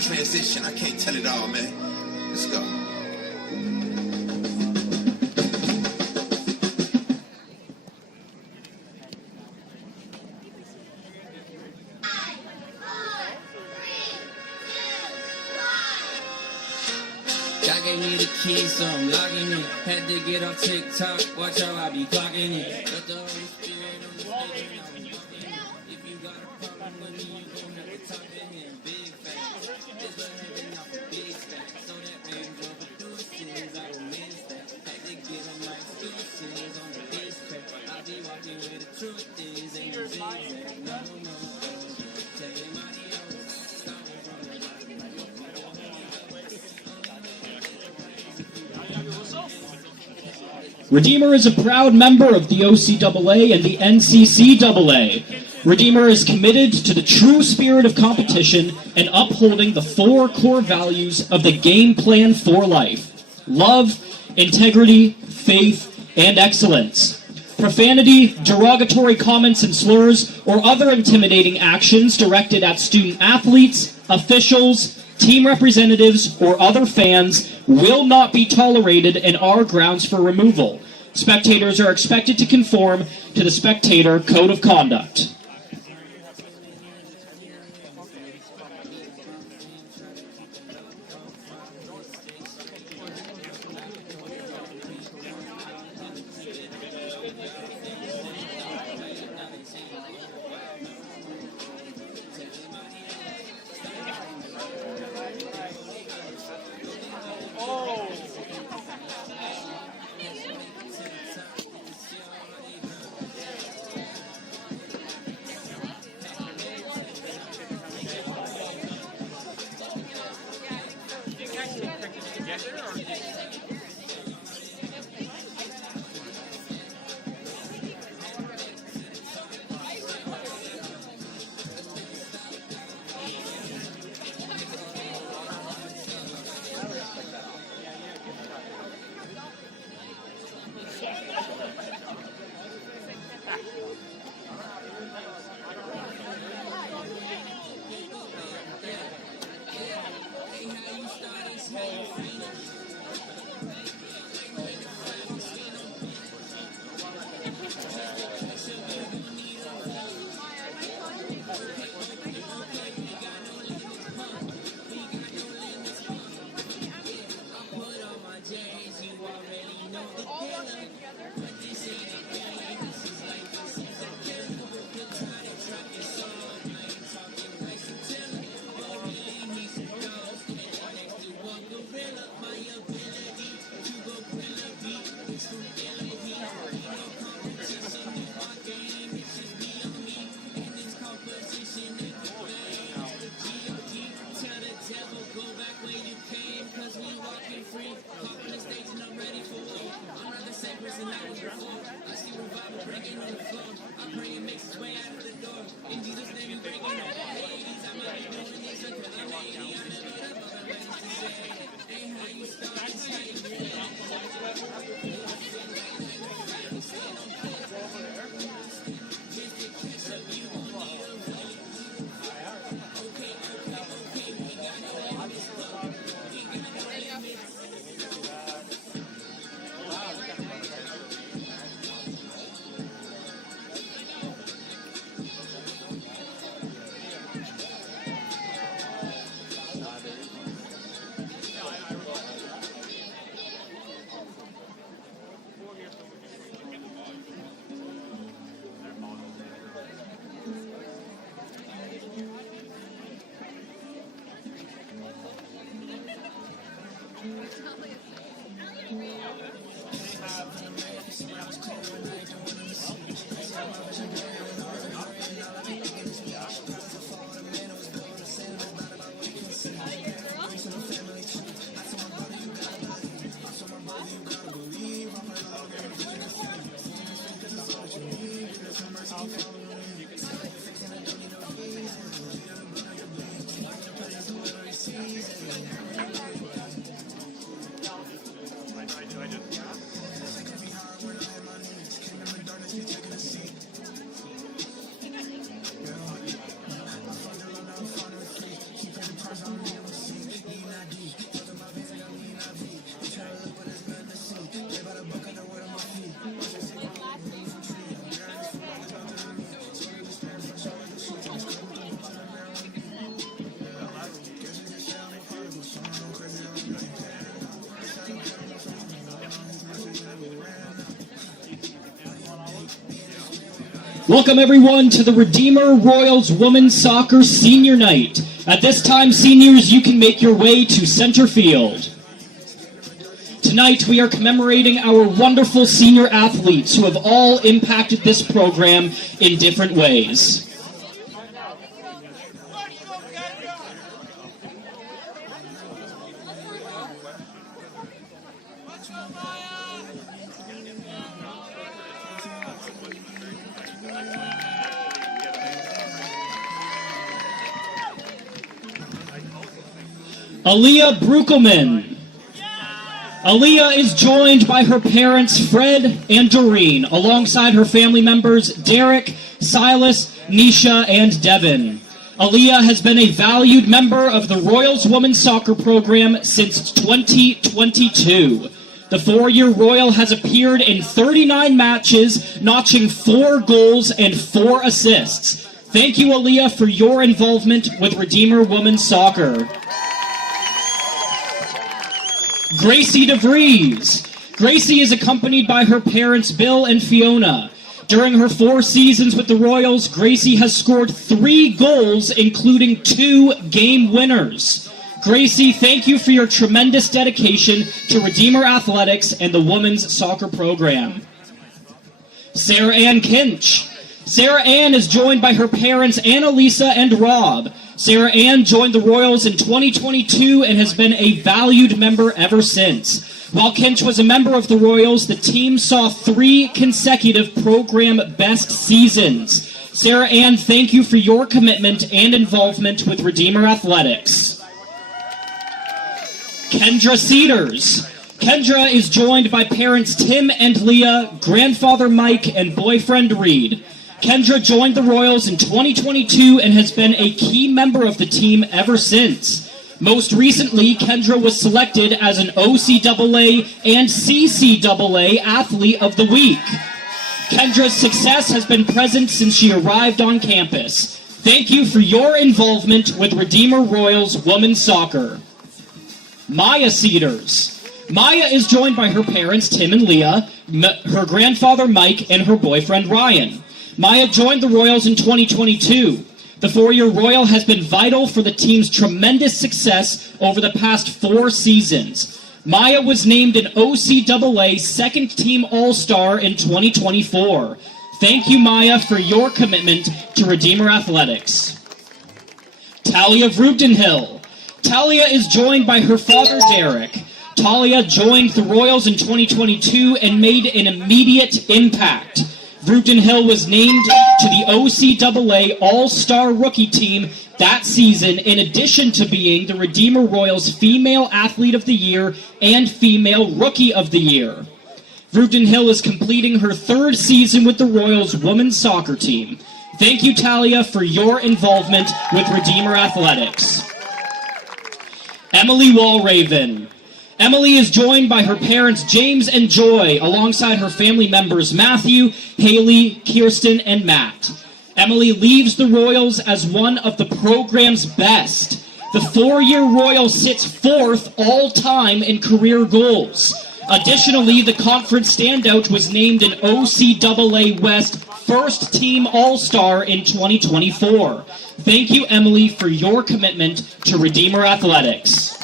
transition. I can't tell it all, man. Let's go. God gave me the keys, so I'm logging in. Had to get off TikTok, watch how I be clocking it. Let the Holy Spirit on the stage and I was walking in. If you got a problem with me, you gon' have to talk to him. Big facts, it's what heaven off a big stack. So that range over through sins, I don't miss that. Had to get on my excuses on the base track. I'll be walking where the truth is, ain't no zigzag. No, no, tell your money Redeemer is a proud member of the OCAA and the NCCAA. Redeemer is committed to the true spirit of competition and upholding the 4 core values of the game plan for life: love, integrity, faith, and excellence. Profanity, derogatory comments and slurs, or other intimidating actions directed at student athletes, officials, team representatives, or other fans will not be tolerated and are grounds for removal. Spectators are expected to conform to the Spectator Code of Conduct. Welcome everyone to the Redeemer Royals Women's Soccer Senior Night. At this time, seniors, you can make your way to center field. Tonight, we are commemorating our wonderful senior athletes who have all impacted this program in different ways. Aaliyah Bruckelman. Aaliyah is joined by her parents Fred and Doreen, alongside her family members Derek, Silas, Nisha, and Devin. Aaliyah has been a valued member of the Royals Women's Soccer program since 2022. The four-year Royal has appeared in 39 matches, notching 4 goals and 4 assists. Thank you, Aaliyah, for your involvement with Redeemer Women's Soccer. Gracie DeVries. Gracie is accompanied by her parents Bill and Fiona. During her 4 seasons with the Royals, Gracie has scored 3 goals, including 2 game winners. Gracie, thank you for your tremendous dedication to Redeemer Athletics and the women's soccer program. Sarah Ann Kinch. Sarah Ann is joined by her parents Annalisa and Rob. Sarah Ann joined the Royals in 2022 and has been a valued member ever since. While Kinch was a member of the Royals, the team saw 3 consecutive program best seasons. Sarah Ann, thank you for your commitment and involvement with Redeemer Athletics. Kendra Cedars. Kendra is joined by parents Tim and Leah, grandfather Mike, and boyfriend Reed. Kendra joined the Royals in 2022 and has been a key member of the team ever since. Most recently, Kendra was selected as an OCAA and CCAA Athlete of the Week. Kendra's success has been present since she arrived on campus. Thank you for your involvement with Redeemer Royals Women's Soccer. Maya Cedars. Maya is joined by her parents Tim and Leah, her grandfather Mike, and her boyfriend Ryan. Maya joined the Royals in 2022. The 4-year Royal has been vital for the team's tremendous success over the past 4 seasons. Maya was named an OCAA Second Team All-Star in 2024. Thank you, Maya, for your commitment to Redeemer Athletics. Talia Vrootenhill. Talia is joined by her father, Derek. Talia joined the Royals in 2022 and made an immediate impact. Vrootenhill was named to the OCAA All-Star Rookie Team that season, in addition to being the Redeemer Royals Female Athlete of the Year and Female Rookie of the Year. Vrootenhill is completing her 3rd season with the Royals Women's Soccer Team. Thank you, Talia, for your involvement with Redeemer Athletics. Emily Walraven. Emily is joined by her parents James and Joy, alongside her family members Matthew, Haley, Kirsten, and Matt. Emily leaves the Royals as one of the program's best. The 4-year Royal sits 4th all-time in career goals. Additionally, the conference standout was named an OCAA West First Team All-Star in 2024. Thank you, Emily, for your commitment to Redeemer Athletics.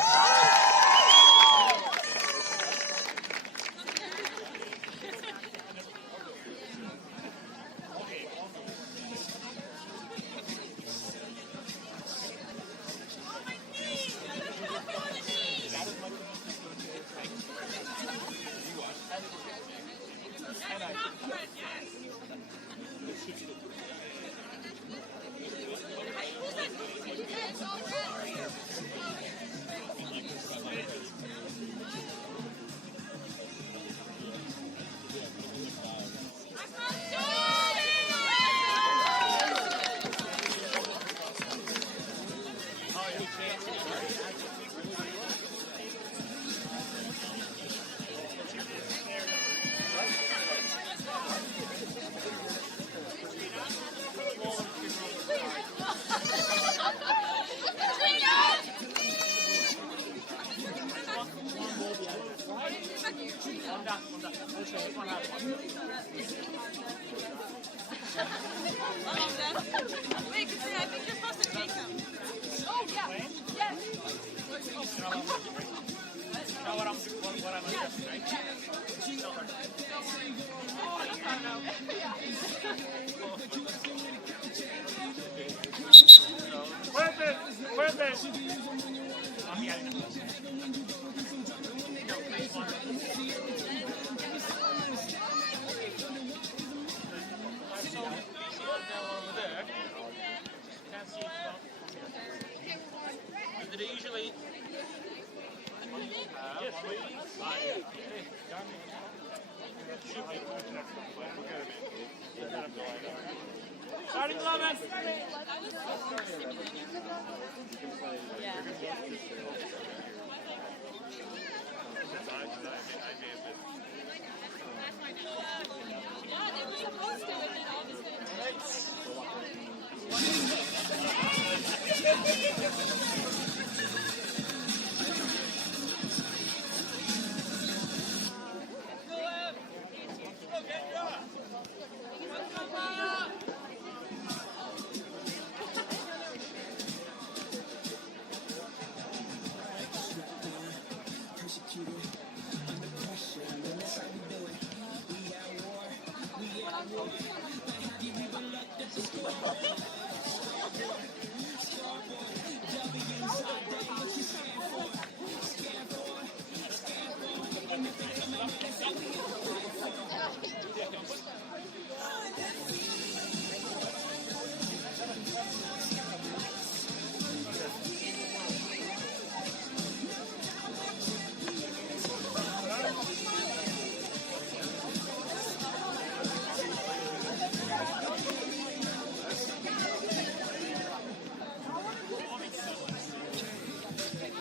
Wait, Katrina, I think you're supposed to take them. Oh, yeah. Yes. Where's this? Did it usually? Yes, starting 11.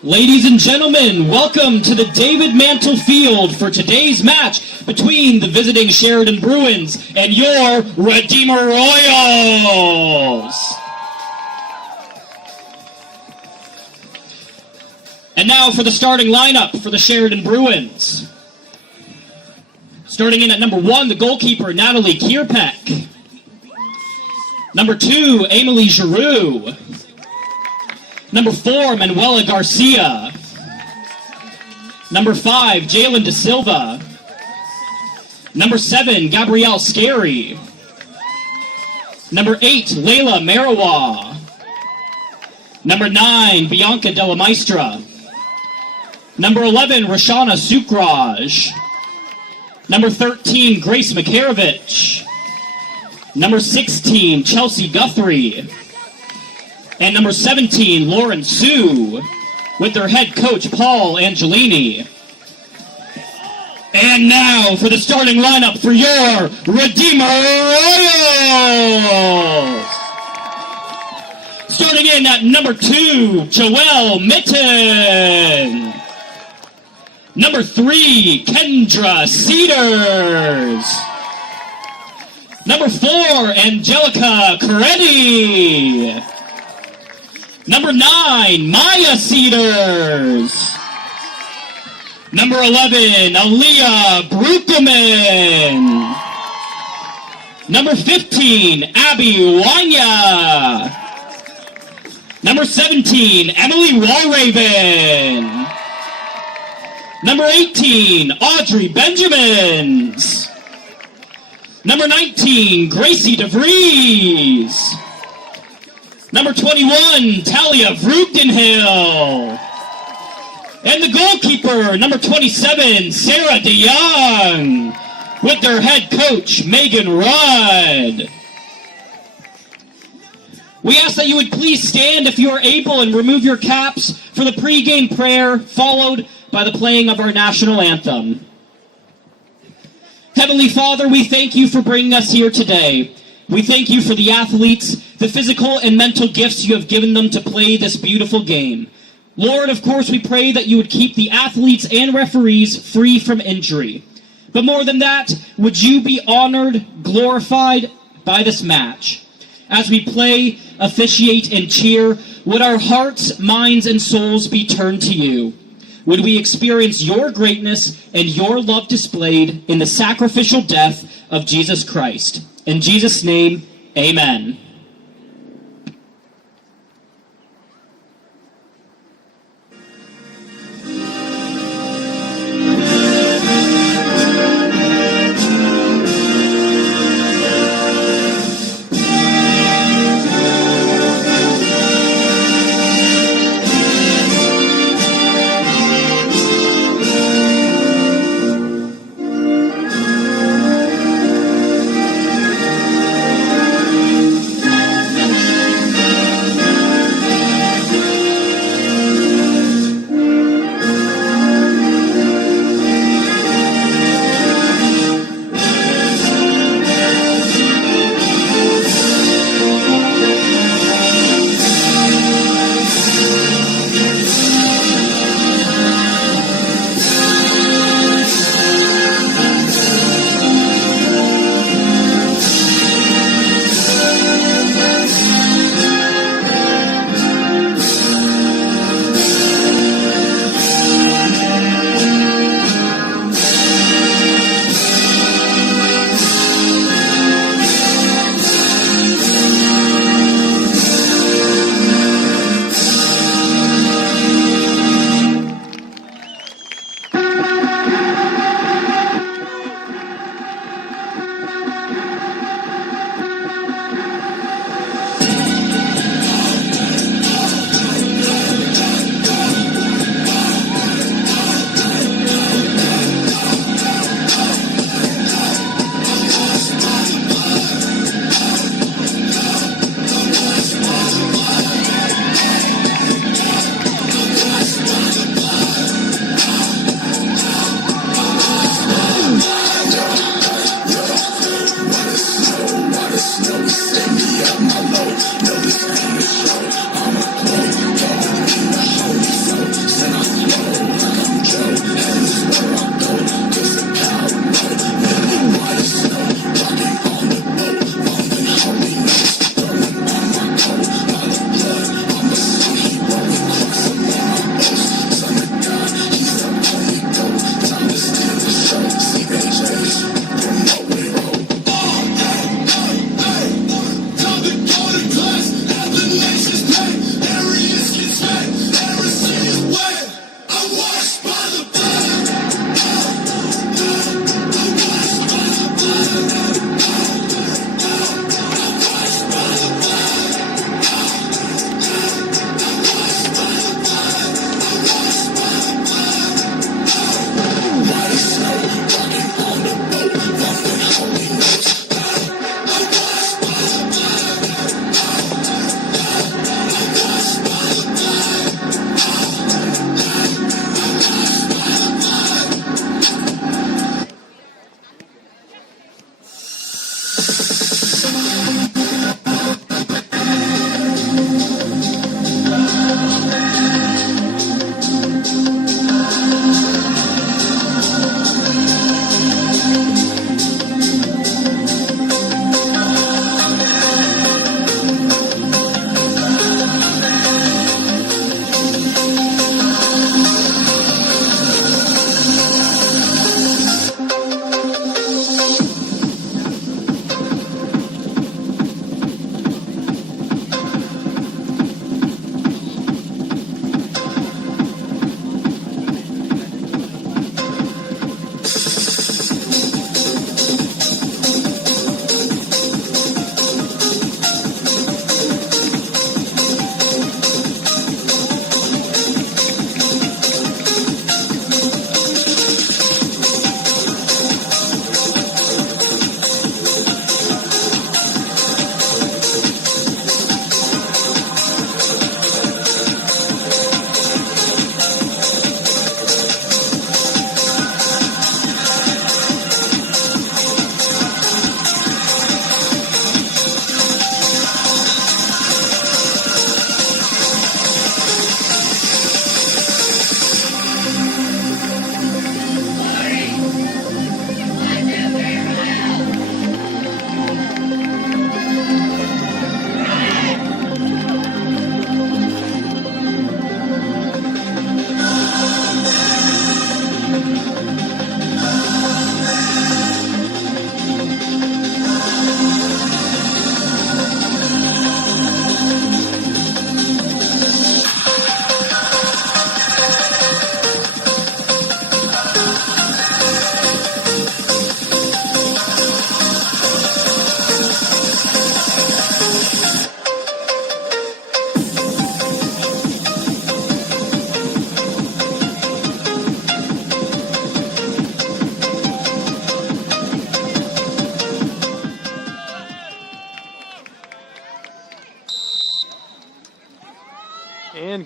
Ladies and gentlemen, welcome to the David Mantle Field for today's match between the visiting Sheridan Bruins and your Redeemer Royals. And now for the starting lineup for the Sheridan Bruins. Starting in at number 1, the goalkeeper, Natalie Kierpeck. Number 2, Amelie Giroux. Number 4, Manuela Garcia. Number 5, Jalen De Silva. Number 7, Gabrielle Scary. Number 8, Layla Marawa. Number 9, Bianca Della Maestra. Number 11, Roshana Sukraj. Number 13, Grace Makarovich. Number 16, Chelsea Guthrie. And number 17, Lauren Sue, with their head coach, Paul Angelini. And now for the starting lineup for your Redeemer Royals. Starting in at number 2, Joelle Mitten. Number 3, Kendra Cedars. Number 4, Angelica Coretti. Number 9, Maya Cedars. Number 11, Aaliyah Brukeman. Number 15, Abby Wanya. Number 17, Emily Walraven. Number 18, Audrey Benjamins. Number 19, Gracie DeVries. Number 21, Talia Vrugdenhill. And the goalkeeper, number 27, Sarah DeYoung, with their head coach, Megan Rudd. We ask that you would please stand if you are able and remove your caps for the pregame prayer, followed by the playing of our national anthem. Heavenly Father, we thank you for bringing us here today. We thank you for the athletes, the physical and mental gifts you have given them to play this beautiful game. Lord, of course, we pray that you would keep the athletes and referees free from injury. But more than that, would you be honored, glorified by this match? As we play, officiate, and cheer, would our hearts, minds, and souls be turned to you? Would we experience your greatness and your love displayed in the sacrificial death of Jesus Christ? In Jesus' name, amen.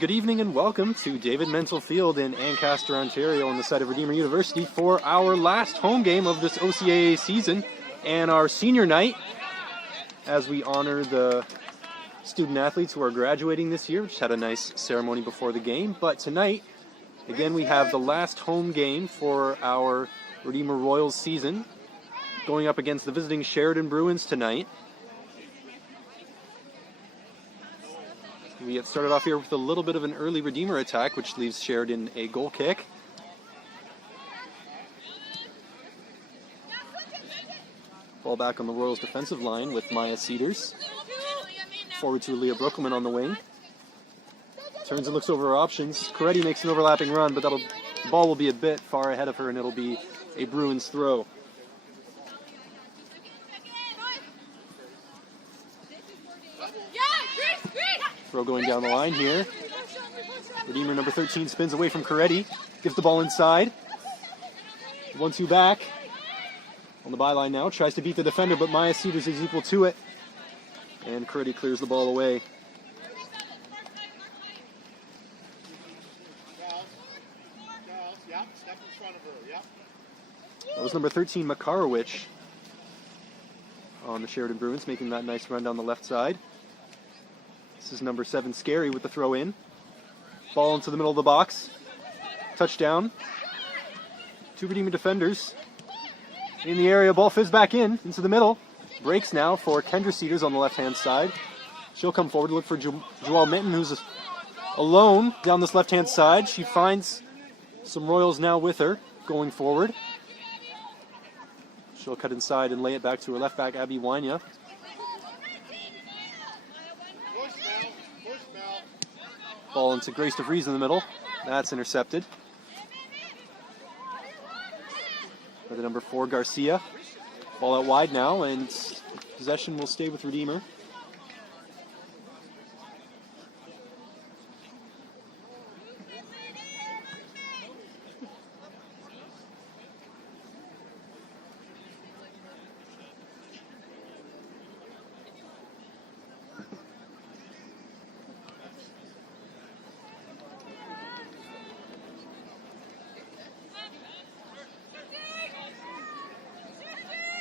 good evening and welcome to David Mental Field in Ancaster, Ontario on the site of Redeemer University for our last home game of this OCAA season and our senior night as we honor the student athletes who are graduating this year. We just had a nice ceremony before the game, but tonight, again, we have the last home game for our Redeemer Royals season, going up against the visiting Sheridan Bruins tonight. We get started off here with a little bit of an early Redeemer attack, which leaves Sheridan a goal kick. Ball back on the Royals defensive line with Maya Cedars. Forward to Leah Brookelman on the wing. Turns and looks over her options. Coretti makes an overlapping run, but the ball will be a bit far ahead of her, and it'll be a Bruins throw. Throw going down the line here. Redeemer number 13 spins away from Coretti. Gives the ball inside. 1-2 back. On the byline now. Tries to beat the defender, but Maya Cedars is equal to it. And Coretti clears the ball away. That was number 13, Makarowicz, on the Sheridan Bruins, making that nice run down the left side. This is number 7, Scary, with the throw in. Ball into the middle of the box. Touchdown. 2 Redeemer defenders in the area. Ball fizzed back into the middle. Breaks now for Kendra Cedars on the left-hand side. She'll come forward to look for Joelle Minton, who's alone down this left-hand side. She finds some Royals now with her going forward. She'll cut inside and lay it back to her left back, Abby Wynia. Ball into Grace DeVries in the middle. That's intercepted. For the number 4, Garcia. Ball out wide now, and possession will stay with Redeemer.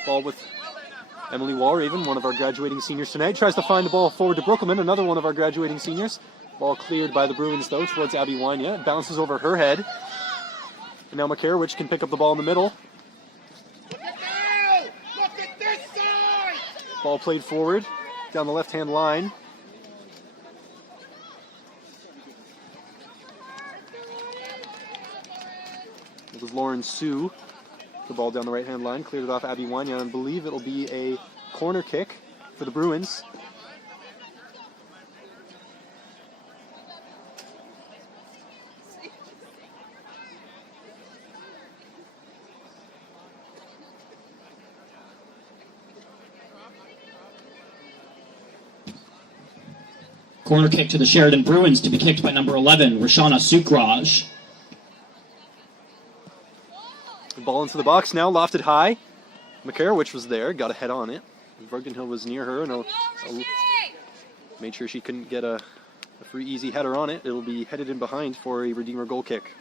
Ball with Emily Walraven, one of our graduating seniors tonight. Tries to find the ball forward to Brookelman, another one of our graduating seniors. Ball cleared by the Bruins, though, towards Abby Wynia. It bounces over her head. And now Makarowicz can pick up the ball in the middle. Look at this side! Ball played forward, down the left-hand line. It was Lauren Sue. The ball down the right-hand line, cleared it off Abby Wynia, and I believe it'll be a corner kick for the Bruins. Corner kick to the Sheridan Bruins to be kicked by number 11, Rashana Sukraj. Ball into the box now, lofted high. Makarowicz was there, got a head on it. Bergenhill was near her and made sure she couldn't get a free, easy header on it. It'll be headed in behind for a Redeemer goal kick.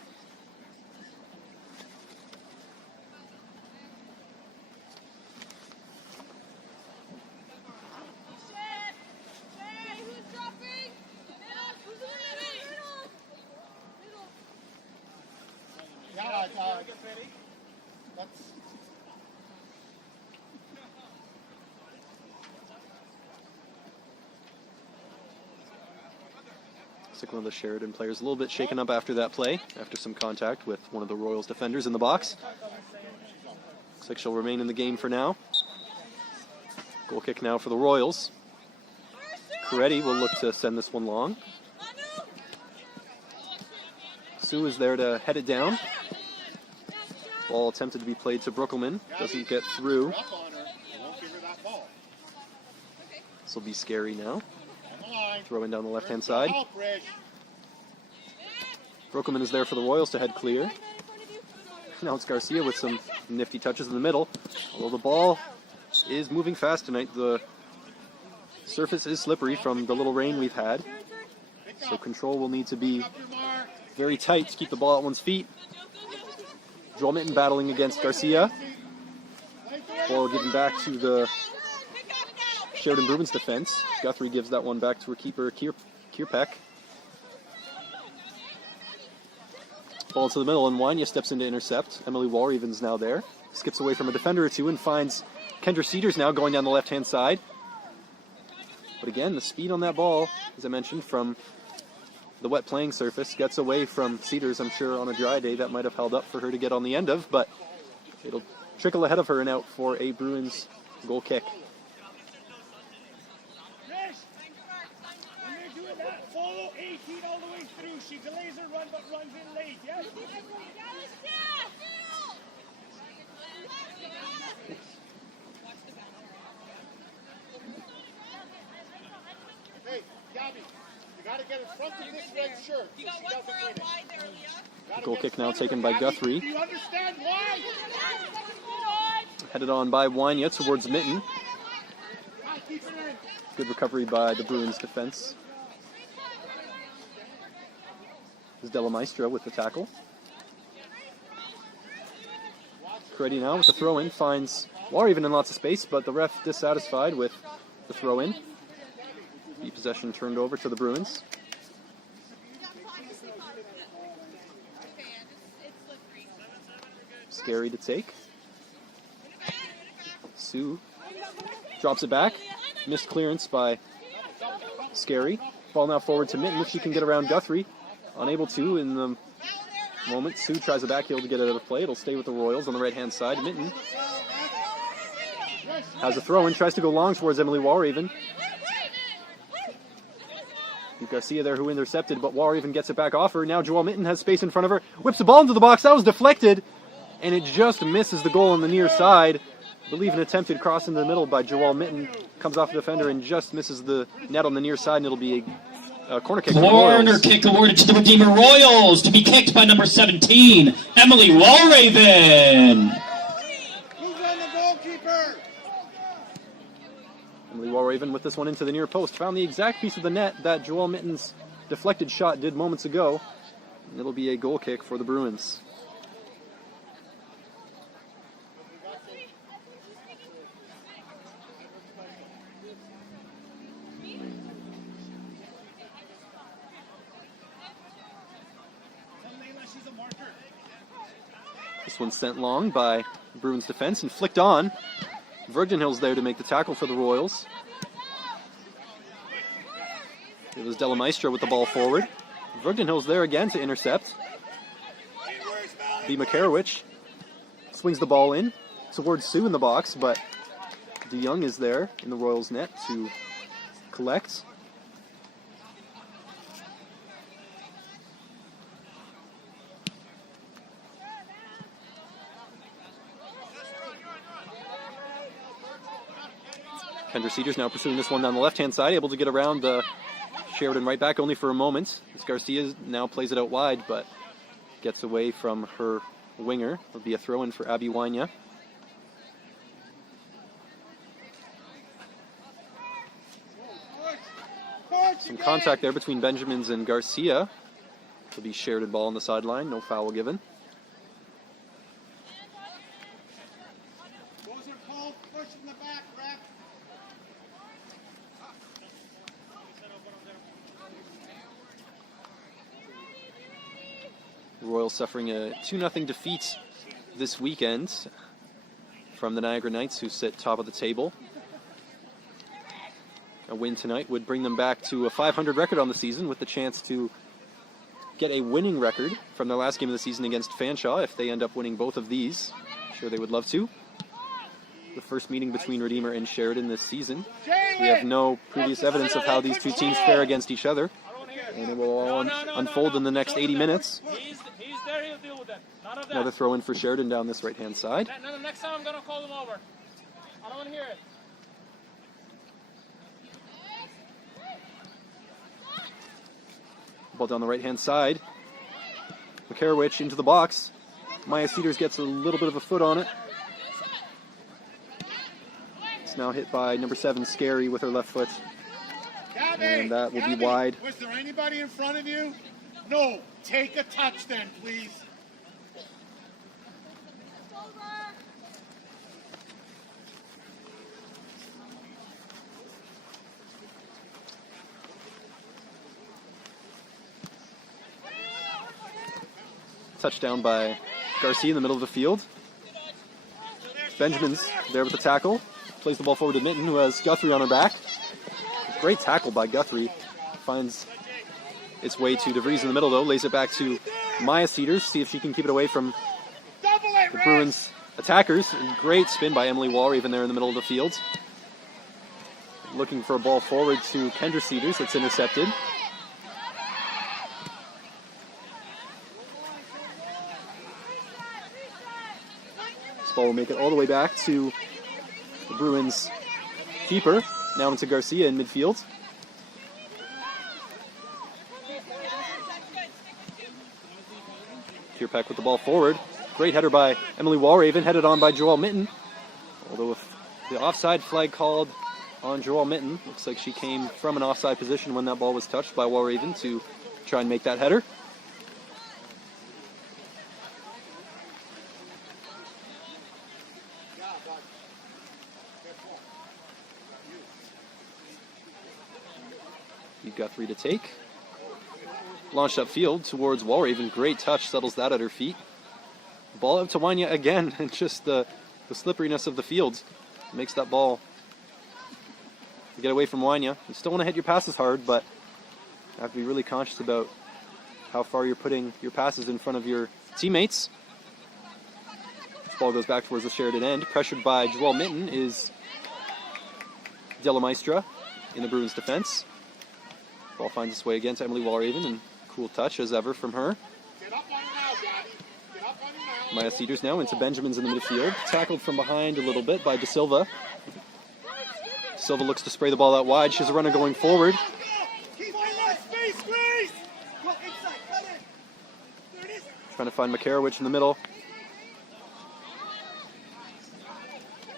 Looks like one of the Sheridan players a little bit shaken up after that play, after some contact with one of the Royals defenders in the box. Looks like she'll remain in the game for now. Goal kick now for the Royals. Coretti will look to send this one long. Sue is there to head it down. Ball attempted to be played to Brookelman. Doesn't get through. This will be Scary now. Throwing down the left-hand side. Brookelman is there for the Royals to head clear. Now it's Garcia with some nifty touches in the middle. Although the ball is moving fast tonight. The surface is slippery from the little rain we've had. So control will need to be very tight to keep the ball at one's feet. Joel Mitten battling against Garcia. Ball given back to the Sheridan Bruins defense. Guthrie gives that one back to her keeper, Kierpeck. Ball to the middle, and Wanya steps in to intercept. Emily Walraven's now there. Skips away from a defender or two and finds Kendra Cedars now going down the left-hand side. But again, the speed on that ball, as I mentioned, from the wet playing surface, gets away from Cedars. I'm sure on a dry day that might have held up for her to get on the end of, but it'll trickle ahead of her and out for a Bruins goal kick. When you're doing that, follow 18 all the way through. She delays her run but runs in late, yes? Hey, Gabby, you got to get in front of this red shirt. You got one for a wide there, Leah. Goal kick now taken by Guthrie. Do you understand why? Headed on by Wanya towards Mitten. Keep it in. Good recovery by the Bruins defense. Is Della Maestra with the tackle. Corretti now with the throw-in, finds Walraven in lots of space, but the ref dissatisfied with the throw-in. The possession turned over to the Bruins. Scary to take. Sue drops it back. Missed clearance by Scary. Ball now forward to Mitten if she can get around Guthrie. Unable to in the moment. Sue tries a backheel to get it out of play. It'll stay with the Royals on the right-hand side. Mitten has a throw-in, tries to go long towards Emily Walraven. Garcia there who intercepted, but Walraven gets it back off her. Now Joelle Mitten has space in front of her. Whips the ball into the box. That was deflected, and it just misses the goal on the near side. I believe an attempted cross into the middle by Joelle Mitten comes off the defender and just misses the net on the near side, and it'll be a corner kick. Corner kick awarded to the Redeemer Royals to be kicked by number 17, Emily Walraven. Who's on the goalkeeper? Emily Walraven with this one into the near post. Found the exact piece of the net that Joelle Mitten's deflected shot did moments ago. And it'll be a goal kick for the Bruins. This one's sent long by Bruins defense and flicked on. Virginhill's there to make the tackle for the Royals. It was Della Maestra with the ball forward. Virginhill's there again to intercept. B. Makarowicz swings the ball in towards Sue in the box, but DeYoung is there in the Royals net to collect. Kendra Cedars now pursuing this one down the left-hand side, able to get around the Sheridan right back only for a moment. As Garcia now plays it out wide, but gets away from her winger. It'll be a throw-in for Abby Wanya. Some contact there between Benjamins and Garcia. It'll be Sheridan ball on the sideline, no foul given. Royals suffering a 2-0 defeat this weekend from the Niagara Knights, who sit top of the table. A win tonight would bring them back to a 500 record on the season, with the chance to get a winning record from their last game of the season against Fanshawe if they end up winning both of these. I'm sure they would love to. The first meeting between Redeemer and Sheridan this season. We have no previous evidence of how these two teams fare against each other, and it will all unfold in the next 80 minutes. He's there, he'll deal with that. None of that. Another throw in for Sheridan down this right-hand side. No, next time I'm going to call him over. I don't want to hear it. Ball down the right-hand side. Makarowicz into the box. Maya Cedars gets a little bit of a foot on it. It's now hit by number 7, Scary, with her left foot. Gabby, And that will be Gabby, wide. Was there anybody in front of you? No. Take a touch then, please. Touchdown by Garcia in the middle of the field. Benjamin's there with the tackle. Plays the ball forward to Minton, who has Guthrie on her back. Great tackle by Guthrie. Finds its way to DeVries in the middle, though. Lays it back to Maya Cedars. See if she can keep it away from the Bruins attackers. And great spin by Emily Walraven there in the middle of the field. Looking for a ball forward to Kendra Cedars. That's intercepted. This ball will make it all the way back to the Bruins keeper. Now into Garcia in midfield. Kierpeck with the ball forward. Great header by Emily Walraven, headed on by Joelle Minton. Although with the offside flag called on Joelle Minton, looks like she came from an offside position when that ball was touched by Walraven to try and make that header. You've got 3 to take. Launched upfield towards Walraven. Great touch, settles that at her feet. Ball out to Wanya again, and just the slipperiness of the field makes that ball get away from Wanya. You still want to hit your passes hard, but you have to be really conscious about how far you're putting your passes in front of your teammates. This ball goes back towards the Sheridan end. Pressured by Joelle Minton is Della Maestra in the Bruins defense. Ball finds its way again to Emily Walraven, and cool touch as ever from her. Maya Cedars now into Benjamin's in the midfield. Tackled from behind a little bit by De Silva. De Silva looks to spray the ball out wide. She has a runner going forward. Trying to find Makarowicz in the middle.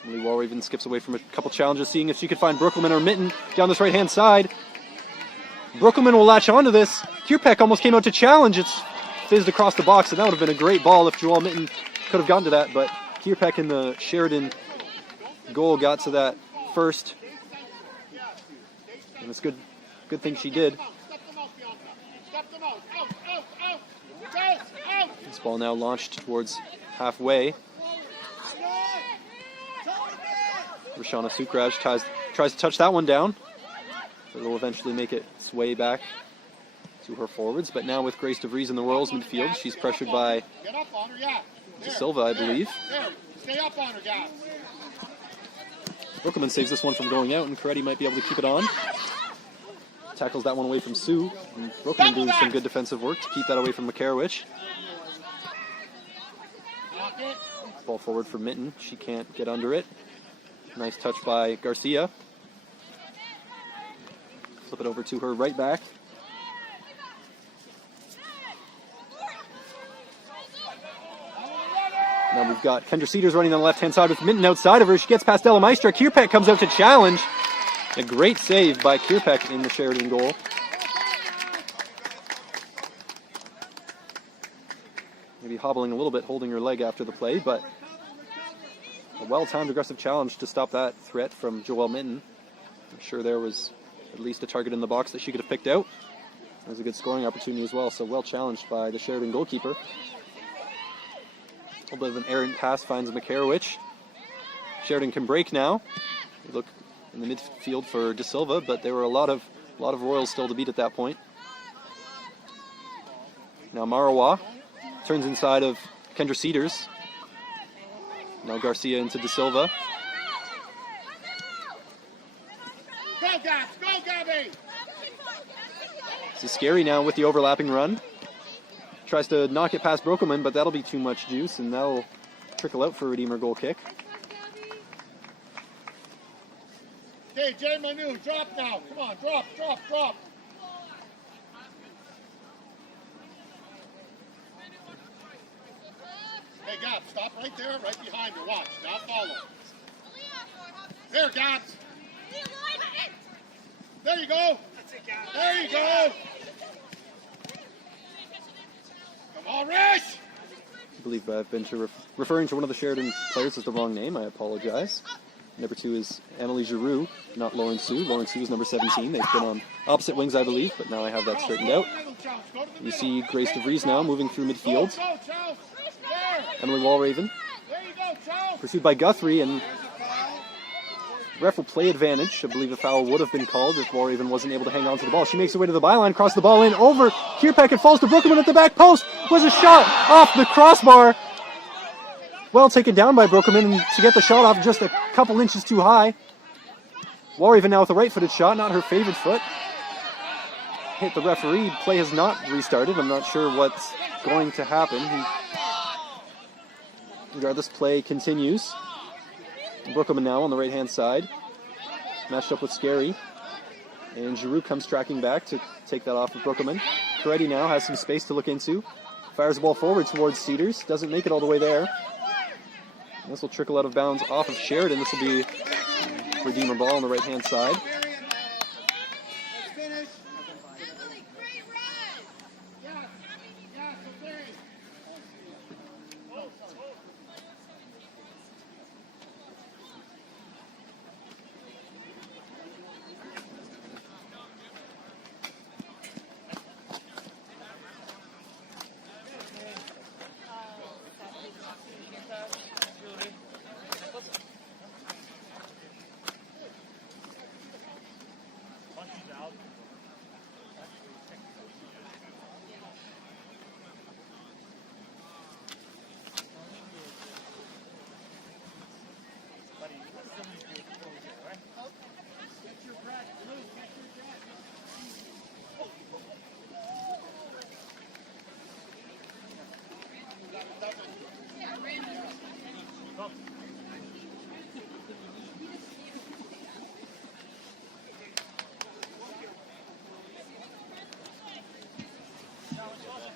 Emily Walraven skips away from a couple challenges, seeing if she could find Brooklyn or Minton down this right-hand side. Brooklyn will latch onto this. Kierpeck almost came out to challenge. It's fizzed across the box, and that would have been a great ball if Joelle Minton could have gotten to that, but Kierpeck in the Sheridan goal got to that first. And it's good thing she did. This ball now launched towards halfway. Rashana Sukraj tries to touch that one down. It will eventually make its way back to her forwards, but now with Grace DeVries in the Royals midfield, she's pressured by De Silva, I believe. Brooklyn saves this one from going out, and Coretti might be able to keep it on. Tackles that one away from Sue, and Brooklyn doing some good defensive work to keep that away from Makarowicz. Ball forward for Minton. She can't get under it. Nice touch by Garcia. Flip it over to her right back. Now we've got Kendra Cedars running on the left-hand side with Minton outside of her. She gets past Della Maestra. Kierpeck comes out to challenge. A great save by Kierpeck in the Sheridan goal. Maybe hobbling a little bit, holding her leg after the play, but a well-timed aggressive challenge to stop that threat from Joelle Minton. I'm sure there was at least a target in the box that she could have picked out. It was a good scoring opportunity as well, so well challenged by the Sheridan goalkeeper. A little bit of an errant pass finds Makarowicz. Sheridan can break now. They look in the midfield for De Silva, but there were a lot of Royals still to beat at that point. Now Marawa turns inside of Kendra Cedars. Now Garcia into De Silva. Go, Gabs! Go, Gabby! This is scary now with the overlapping run. Tries to knock it past Brokelman, but that'll be too much juice, and that'll trickle out for a Redeemer goal kick. Okay, Jay Manu, drop now. Come on, drop. Hey, Gabs, stop right there, right behind her. Watch, now follow. There, Gabs. There you go. There you go. Come on, Rich. I believe I've been referring to one of the Sheridan players as the wrong name. I apologize. Number 2 is Emily Giroux, not Lauren Sue. Lauren Sue is number 17. They've been on opposite wings, I believe, but now I have that straightened out. You see Grace DeVries now moving through midfield. Emily Walraven, pursued by Guthrie, and ref will play advantage. I believe a foul would have been called if Walraven wasn't able to hang on to the ball. She makes her way to the byline, crosses the ball in, over Kierpeck, and falls to Brooklyn at the back post. Was a shot off the crossbar. Well taken down by Brookerman to get the shot off just a couple inches too high. Walraven now with a right-footed shot, not her favored foot. Hit the referee. Play has not restarted. I'm not sure what's going to happen. Regardless, play continues. Brookerman now on the right-hand side. Matched up with Scary. And Giroux comes tracking back to take that off of Brookerman. Coretti now has some space to look into. Fires the ball forward towards Cedars. Doesn't make it all the way there. This will trickle out of bounds off of Sheridan. This will be Redeemer ball on the right-hand side.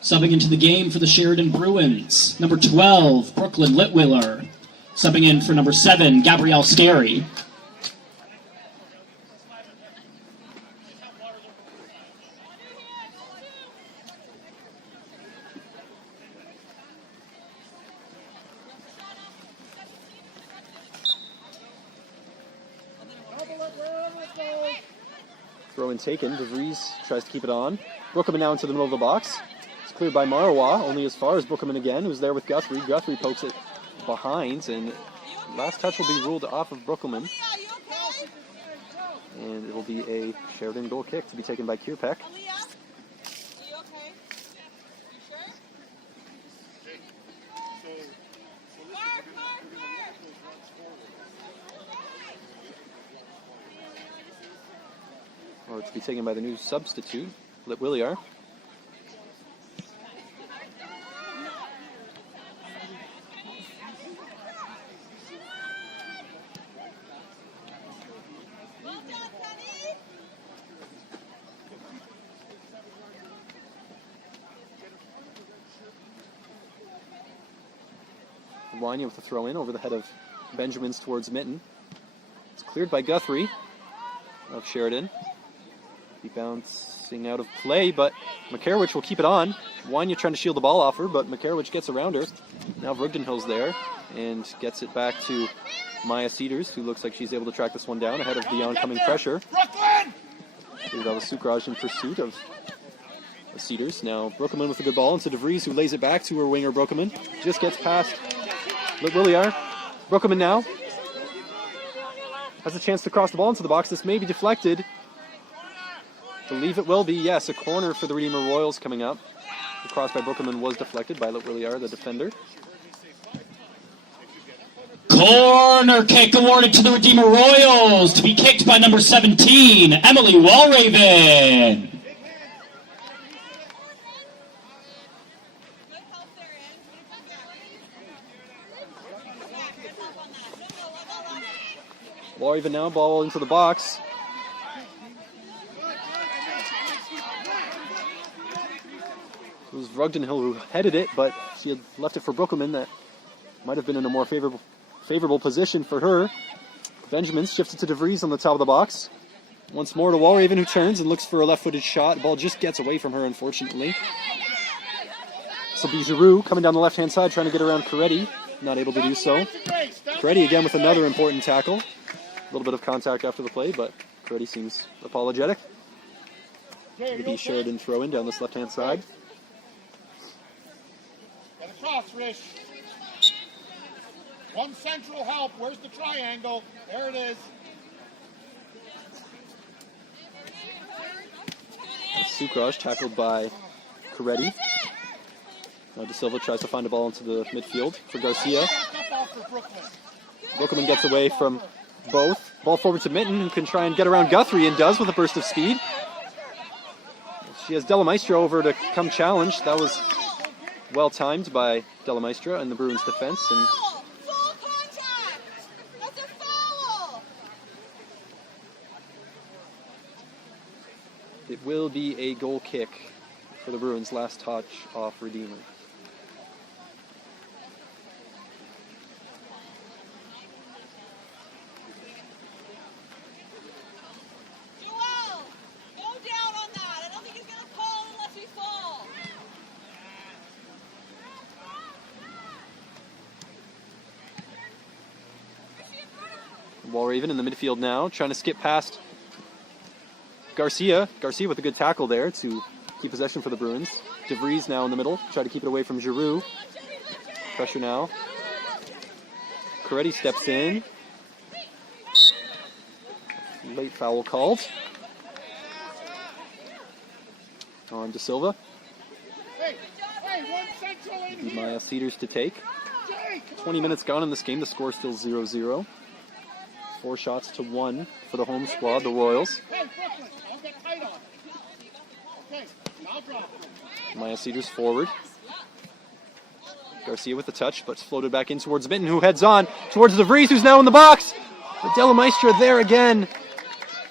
Subbing into the game for the Sheridan Bruins, number 12, Brooklyn Litwiller. Subbing in for number 7, Gabrielle Scary. Throw in taken. DeVries tries to keep it on. Brookerman now into the middle of the box. It's cleared by Marwa, only as far as Brookerman again, who's there with Guthrie. Guthrie pokes it behind, and last touch will be ruled off of Brookerman. And it will be a Sheridan goal kick to be taken by Kierpeck. Or to be taken by the new substitute, Litwillier. Wanya with a throw in over the head of Benjamin's towards Mitten. It's cleared by Guthrie of Sheridan. Be bouncing out of play, but McCarowich will keep it on. Wanya trying to shield the ball off her, but McCarowich gets around her. Now Vrugdenhill's there and gets it back to Maya Cedars, who looks like she's able to track this one down ahead of the oncoming pressure. I believe that was Sukraj in pursuit of Cedars. Now Brookerman with a good ball into DeVries, who lays it back to her winger Brookerman. Just gets past Litwillier. Brookerman now has a chance to cross the ball into the box. This may be deflected. Believe it will be, yes, a corner for the Redeemer Royals coming up. The cross by Brookerman was deflected by Litwillier, the defender. Corner kick awarded to the Redeemer Royals to be kicked by number 17, Emily Walraven. Walraven now, ball into the box. It was Vrugdenhill who headed it, but she had left it for Brookerman. That might have been in a more favorable position for her. Benjamin shifted to DeVries on the top of the box. Once more to Walraven, who turns and looks for a left-footed shot. The ball just gets away from her, unfortunately. This will be Giroux coming down the left-hand side, trying to get around Coretti. Not able to do so. Coretti again with another important tackle. A little bit of contact after the play, but Coretti seems apologetic. It'll be Sheridan throw-in down this left-hand side. Get across, Rish. One central help. Where's the triangle? There it is. Sucraj tackled by Coretti. Now De Silva tries to find a ball into the midfield for Garcia. Brooklyn gets away from both. Ball forward to Mitten, who can try and get around Guthrie, and does with a burst of speed. She has Della Maestra over to come challenge. That was well timed by Della Maestra in the Bruins defense. And Full contact! That's a foul! it will be a goal kick for the Bruins. Last touch off Redeemer. Joel, go down on that. I don't think he's going to call unless we fall. Walraven in the midfield now, trying to skip past Garcia. Garcia with a good tackle there to keep possession for the Bruins. DeVries now in the middle, try to keep it away from Giroux. Pressure now. Coretti steps in. Late foul called on De Silva. Hey, one central in Be here. Maya Cedars to take. Jay, come 20 minutes gone in this game. The score still 0-0. 4 shots to 1 for the home squad, the Royals. Hey, Brooklyn, I'll get tight on. Okay, I'll drop. Maya Cedars forward. Garcia with the touch, but it's floated back in towards Mitten, who heads on towards DeVries, who's now in the box. But Della Maestra there again.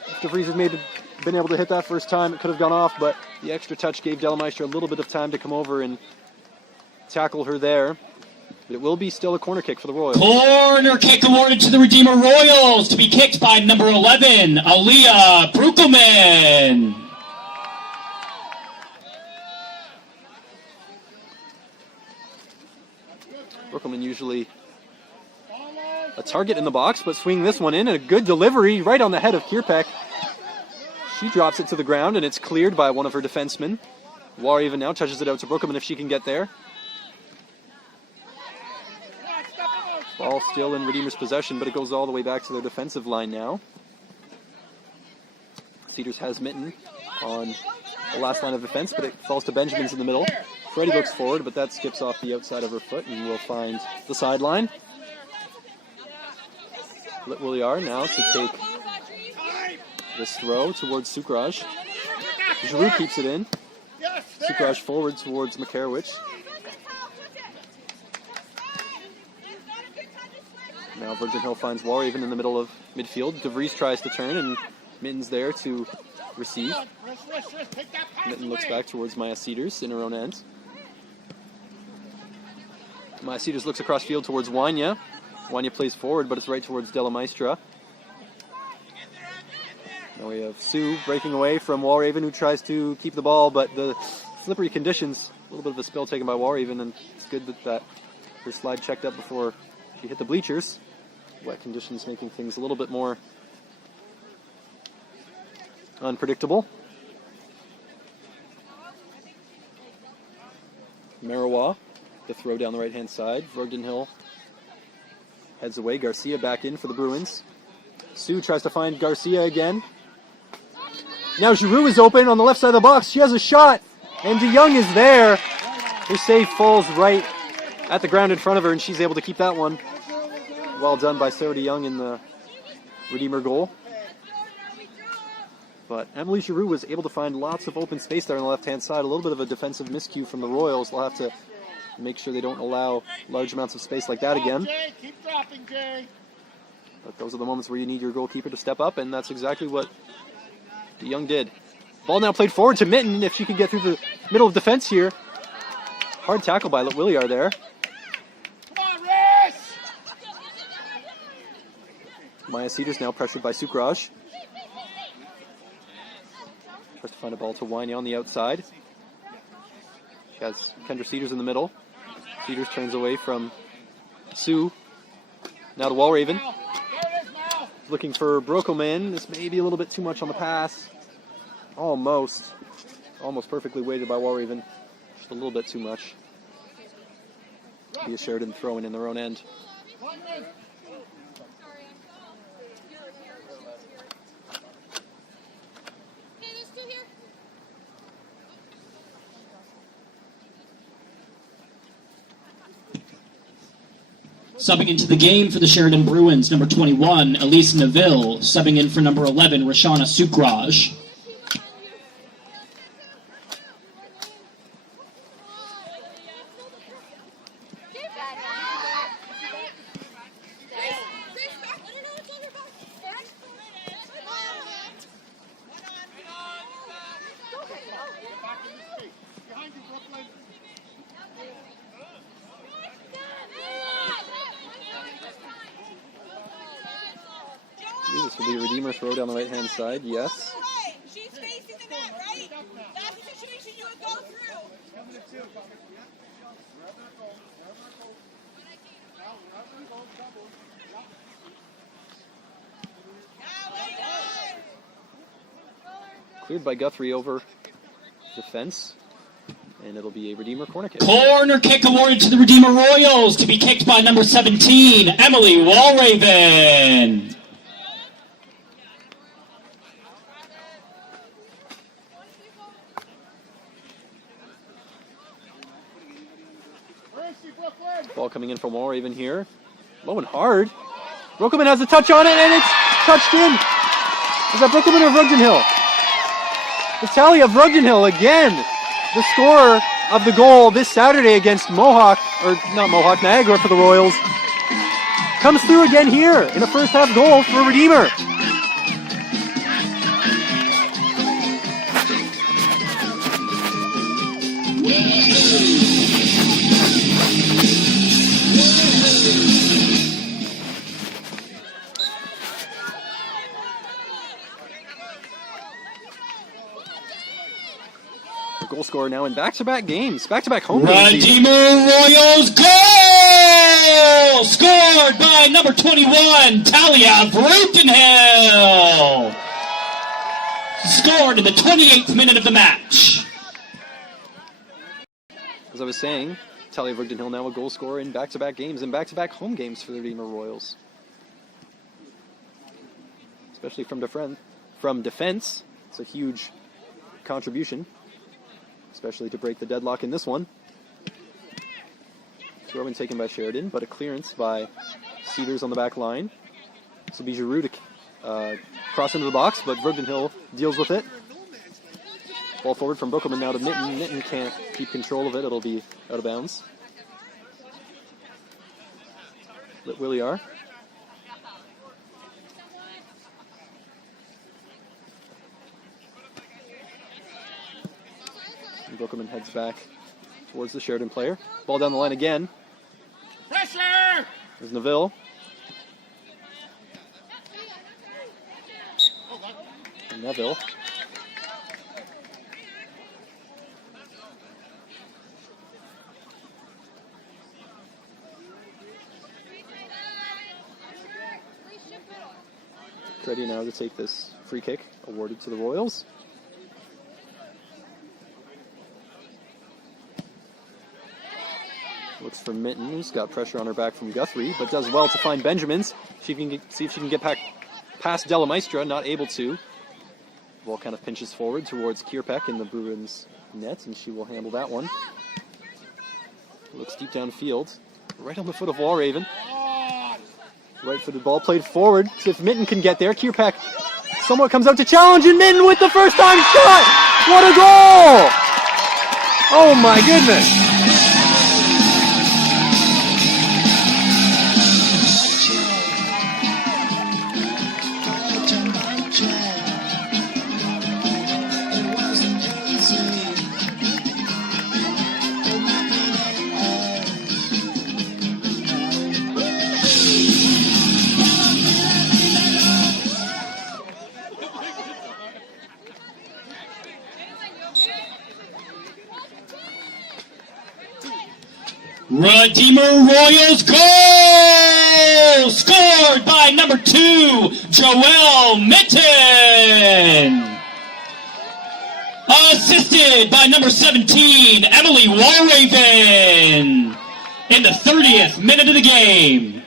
If DeVries had been able to hit that first time, it could have gone off, but the extra touch gave Della Maestra a little bit of time to come over and tackle her there. But it will be still a corner kick for the Royals. Corner kick awarded to the Redeemer Royals to be kicked by number 11, Aaliyah Brukelman. Brooklyn usually a target in the box, but swinging this one in, and a good delivery right on the head of Kierpeck. She drops it to the ground, and it's cleared by one of her defensemen. Walraven now touches it out to Brooklyn if she can get there. Ball still in Redeemer's possession, but it goes all the way back to their defensive line now. Cedars has Mitten on the last line of defense, but it falls to Benjamin's in the middle. Freddie looks forward, but that skips off the outside of her foot and will find the sideline. Litwilliar now to take this throw towards Sucraj. Giroux keeps it in. Sucraj forward towards McCarowicz. Now Virgin Hill finds Walraven in the middle of midfield. DeVries tries to turn, and Mitten's there to receive. Mitten looks back towards Maya Cedars in her own end. Maya Cedars looks across field towards Wanya. Wanya plays forward, but it's right towards Della Maestra. Now we have Sue breaking away from Walraven, who tries to keep the ball, but the slippery conditions, a little bit of a spill taken by Walraven, and it's good that her slide checked up before she hit the bleachers. Wet conditions making things a little bit more unpredictable. Marawa, the throw down the right-hand side. Vrogdenhill heads away. Garcia back in for the Bruins. Sue tries to find Garcia again. Now Giroux is open on the left side of the box. She has a shot, and DeYoung is there. Her save falls right at the ground in front of her, and she's able to keep that one. Well done by Sarah DeYoung in the Redeemer goal. But Emily Giroux was able to find lots of open space there on the left-hand side. A little bit of a defensive miscue from the Royals. They'll have to make sure they don't allow large amounts of space like that again. Jay, keep dropping, Jay. But those are the moments where you need your goalkeeper to step up, and that's exactly what DeYoung did. Ball now played forward to Mitten. If she could get through the middle of defense here. Hard tackle by Litwilliar there. Come on, Riz! Maya Cedars now pressured by Sucraj. find a ball to Winey on the outside. She has Kendra Cedars in the middle. Cedars turns away from Sue. Now to Walraven. Looking for Brokelman. This may be a little bit too much on the pass. Almost perfectly weighted by Walraven. Just a little bit too much. Be a Sheridan throwing in their own end. Subbing into the game for the Sheridan Bruins, number 21, Elise Neville. Subbing in for number 11, Rashana Sukraj. This will be a Redeemer throw down the right-hand side, yes. She's facing the net, right? That's the situation you would go through. Cleared by Guthrie over defense, and it'll be a Redeemer corner kick. Corner kick awarded to the Redeemer Royals to be kicked by number 17, Emily Walraven. Ball coming in from Walraven here. Low and hard. Brokelman has a touch on it, and it's touched in. Is that Brokelman or Vrugden Hill? Natalia Vrugden Hill again. The scorer of the goal this Saturday against Niagara for the Royals. Comes through again here in a first half goal for Redeemer. Goal scorer now in back-to-back games, back-to-back home games. Redeemer Royals goal! Scored by number 21, Talia Vrotenhill. Scored in the 28th minute of the match. As I was saying, Talia Vrotenhill now a goal scorer in back-to-back games and back-to-back home games for the Redeemer Royals. Especially from defense. It's a huge contribution, especially to break the deadlock in this one. Throw-in taken by Sheridan, but a clearance by Cedars on the back line. This will be Giroux to cross into the box, but Vrotenhill deals with it. Ball forward from Brokelman now to Mitten. Mitten can't keep control of it. It'll be out of bounds. Let Willie R. And Brokelman heads back towards the Sheridan player. Ball down the line again. Pressure! There's Neville. And Neville. Ready now to take this free kick awarded to the Royals. Looks for Mitten, who's got pressure on her back from Guthrie, but does well to find Benjamins. See if she can get past Della Maestra, not able to. Ball kind of pinches forward towards Kierpeck in the Bruins net, and she will handle that one. Looks deep downfield, right on the foot of Walraven. Right-footed ball played forward. See if Mitten can get there. Kierpeck somewhat comes out to challenge, and Mitten with the first-time shot! What a goal! Oh my goodness! Redeemer Royals goal! Scored by number 2, Joelle Mitten. Assisted by number 17, Emily Walraven. In the 30th minute of the game.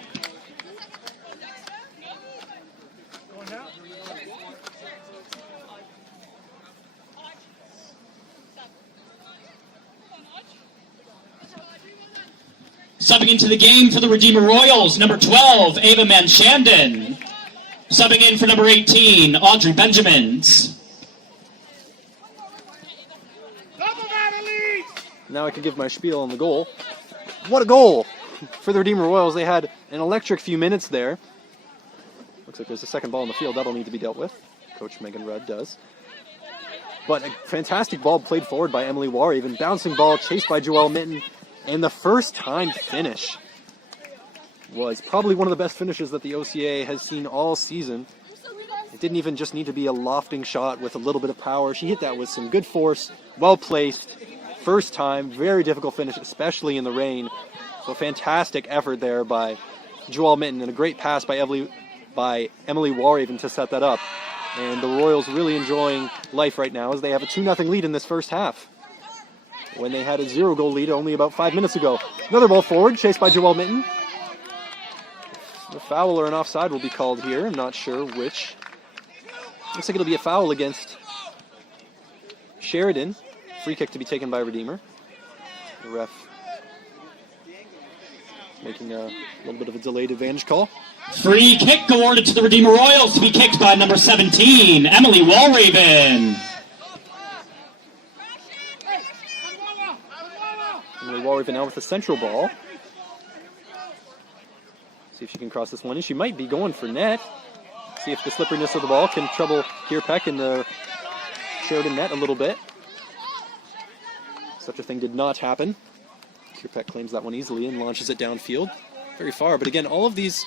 Subbing into the game for the Redeemer Royals, number 12, Ava Manshanden. Subbing in for number 18, Audrey Benjamins. Now I can give my spiel on the goal. What a goal for the Redeemer Royals. They had an electric few minutes there. Looks like there's a second ball in the field. That'll need to be dealt with. Coach Megan Rudd does. But a fantastic ball played forward by Emily Warraven. Bouncing ball chased by Joelle Mitten. And the first time finish was probably one of the best finishes that the OCAA has seen all season. It didn't even just need to be a lofting shot with a little bit of power. She hit that with some good force, well placed. First time, very difficult finish, especially in the rain. So fantastic effort there by Joelle Mitten and a great pass by Emily Warraven to set that up. And the Royals really enjoying life right now as they have a 2-0 lead in this first half, when they had a 0-goal lead only about 5 minutes ago. Another ball forward, chased by Joelle Mitten. A foul or an offside will be called here. I'm not sure which. Looks like it'll be a foul against Sheridan. Free kick to be taken by Redeemer. The ref making a little bit of a delayed advantage call. Free kick awarded to the Redeemer Royals to be kicked by number 17, Emily Walraven. Emily Walraven now with the central ball. See if she can cross this one in. She might be going for net. See if the slipperiness of the ball can trouble Kierpeck in the Sheridan net a little bit. Such a thing did not happen. Kierpeck claims that one easily and launches it downfield very far. But again, all of these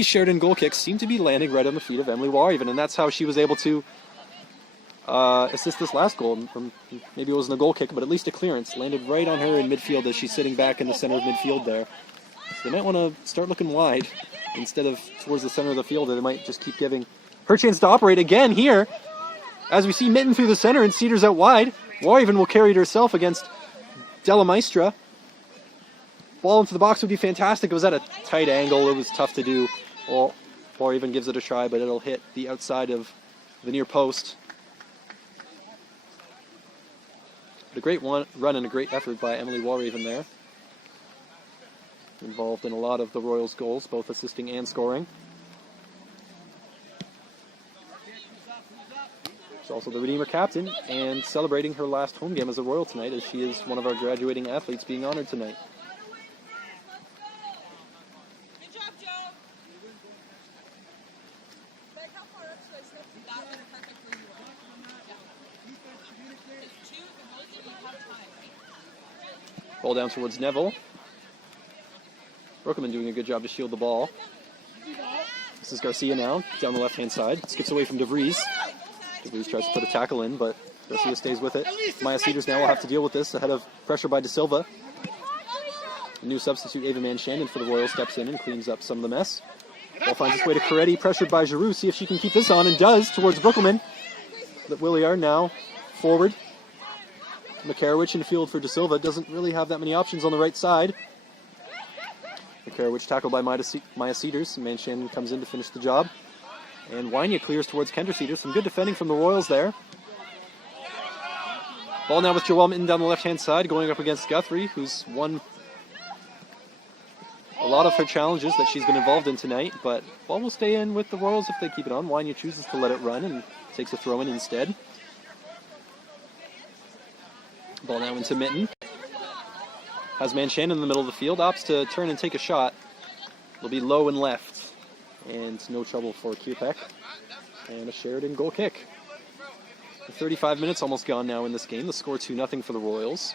Sheridan goal kicks seem to be landing right on the feet of Emily Warraven, and that's how she was able to assist this last goal. From, maybe it wasn't a goal kick, but at least a clearance landed right on her in midfield as she's sitting back in the center of midfield there. So they might want to start looking wide instead of towards the center of the field, or they might just keep giving her chance to operate again here. As we see Mitten through the center and Cedars out wide. Warraven will carry it herself against Della Maestra. Ball into the box would be fantastic. It was at a tight angle. It was tough to do. Well, Warraven gives it a try, but it'll hit the outside of the near post. But a great run and a great effort by Emily Warraven there. Involved in a lot of the Royals' goals, both assisting and scoring. She's also the Redeemer captain and celebrating her last home game as a Royal tonight, as she is one of our graduating athletes being honored tonight. Good job, Joe. Like, how far up should I slip? That was perfect where you are. Yeah. It's 2, the most you have time. Ball down towards Neville. Brookeman doing a good job to shield the ball. This is Garcia now, down the left-hand side. Skips away from DeVries. DeVries tries to put a tackle in, but Garcia stays with it. Maya Cedars now will have to deal with this ahead of pressure by De Silva. The new substitute, Ava Manshanden, for the Royals steps in and cleans up some of the mess. Ball finds its way to Coretti, pressured by Giroux. See if she can keep this on, and does, towards Brookelman. But Williard now forward. Makarowicz in field for De Silva. Doesn't really have that many options on the right side. Makarowicz tackled by Maya Cedars. Manshanden comes in to finish the job. And Wynia clears towards Kendra Cedars. Some good defending from the Royals there. Ball now with Joelle Mitten down the left-hand side, going up against Guthrie, who's won a lot of her challenges that she's been involved in tonight. But ball will stay in with the Royals if they keep it on. Wynia chooses to let it run and takes a throw-in instead. Ball now into Mitten. Has Manshanden in the middle of the field. Opts to turn and take a shot. It'll be low and left. And no trouble for Kierpeck. And a Sheridan goal kick. 35 minutes almost gone now in this game. The score 2-0 for the Royals.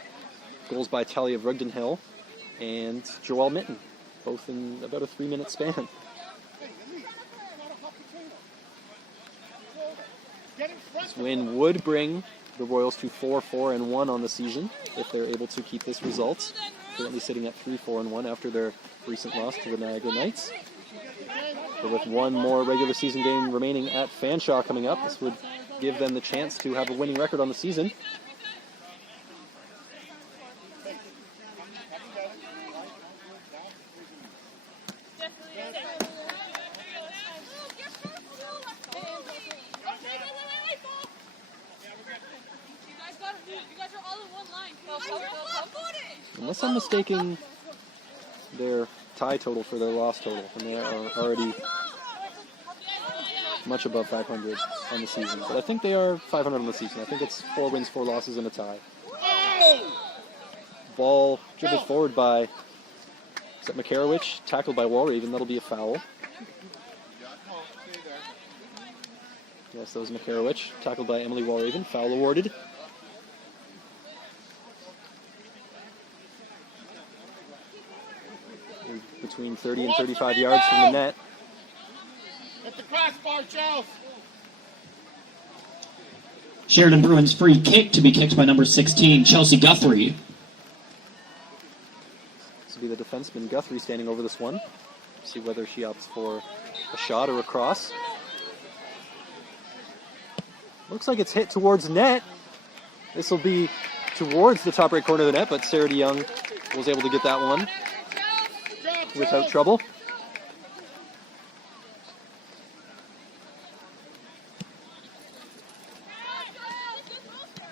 Goals by Talia Vrugdenhill and Joelle Mitten, both in about a 3-minute span. This win would bring the Royals to 4-4-1 on the season if they're able to keep this result. currently sitting at 3-4-1 after their recent loss to the Niagara Knights. But with one more regular season game remaining at Fanshawe coming up, this would give them the chance to have a winning record on the season. Unless I'm mistaken, their tie total for their loss total, and they are already much above 500 on the season. But I think they are 500 on the season. I think it's 4 wins, 4 losses, and a tie. Ball dribbled forward by, is that Makarowicz? Tackled by Walraven. That'll be a foul. Yes, that was Makarowicz. Tackled by Emily Walraven. Foul awarded. Between 30 and 35 yards from the net. Hit the crossbar, Joe. Sheridan Bruins free kick to be kicked by number 16, Chelsea Guthrie. This will be the defenseman Guthrie standing over this one. See whether she opts for a shot or a cross. Looks like it's hit towards net. This will be towards the top right corner of the net, but Sarah DeYoung was able to get that one without trouble.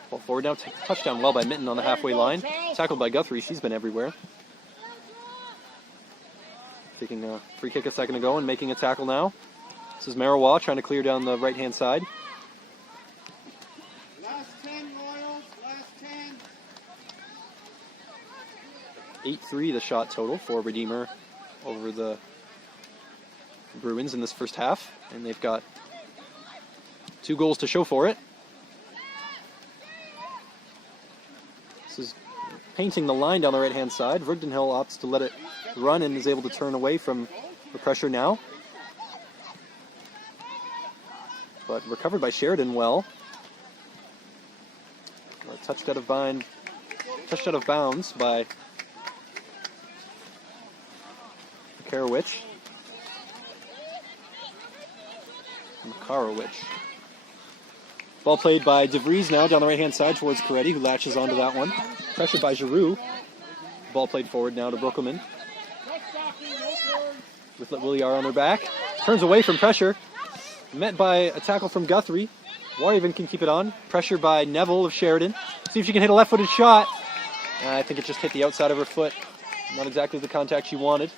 Ball forward now, touchdown well by Mitten on the halfway line. Tackled by Guthrie, she's been everywhere. Taking a free kick a second ago and making a tackle now. This is Marawa trying to clear down the right-hand side. Last 10, Royals. Last 10. 8-3 the shot total for Redeemer over the Bruins in this first half, and they've got 2 goals to show for it. This is painting the line down the right-hand side. Vrugdenhill opts to let it run and is able to turn away from the pressure now. But recovered by Sheridan well. Touched out of bounds by Makarowicz. Ball played by DeVries now down the right-hand side towards Coretti, who latches onto that one. Pressured by Giroux. Ball played forward now to Brookelman. With Williar on their back. Turns away from pressure. Met by a tackle from Guthrie. Warhaven can keep it on. Pressure by Neville of Sheridan. See if she can hit a left-footed shot. I think it just hit the outside of her foot. Not exactly the contact she wanted.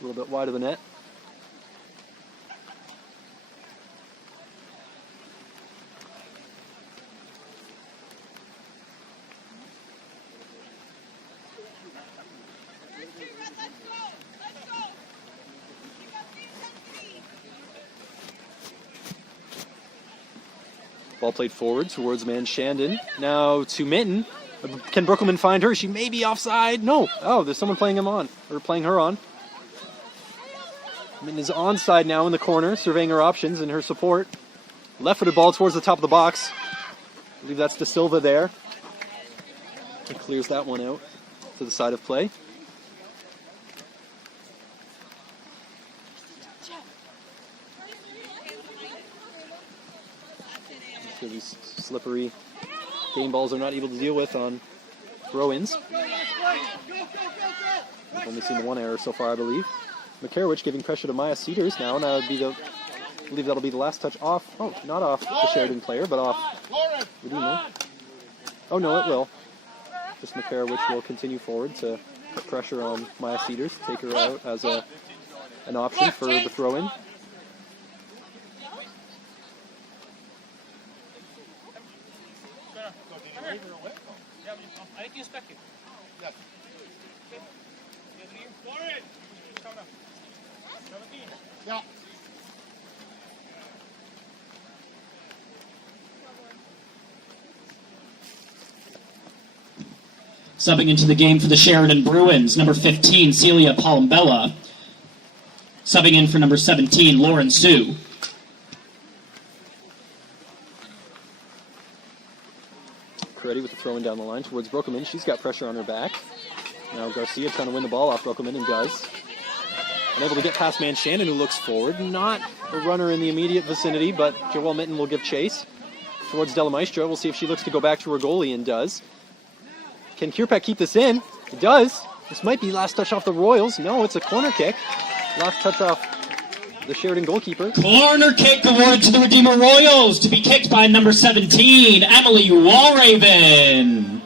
A little bit wide of the net. Ball played forward towards man Shandon. Now to Mitten. Can Brookelman find her? She may be offside. No. Oh, there's someone playing him on. Or playing her on. Mitten is onside now in the corner, surveying her options and her support. Left-footed ball towards the top of the box. I believe that's De Silva there. He clears that one out to the side of play. So these slippery game balls are not able to deal with on throw-ins. We've only seen the one error so far, I believe. Makarowicz giving pressure to Maya Cedars now, and I believe that'll be the last touch off. Oh, not off the Sheridan player, but off Redeemer. Oh no, it will. Just Makarowicz will continue forward to put pressure on Maya Cedars, take her out as an option for the throw-in. Yeah. Subbing into the game for the Sheridan Bruins, number 15, Celia Palambella. Subbing in for number 17, Lauren Sue. ready with the throw-in down the line towards Brookelman. She's got pressure on her back. Now Garcia trying to win the ball off Brookelman and does. Unable to get past Man Shannon, who looks forward. Not a runner in the immediate vicinity, but Joelle Mitten will give chase towards Della Maestro. We'll see if she looks to go back to her goalie and does. Can Kierpek keep this in? It does. This might be last touch off the Royals. No, it's a corner kick. Last touch off the Sheridan goalkeeper. Corner kick awarded to the Redeemer Royals to be kicked by number 17, Emily Walraven.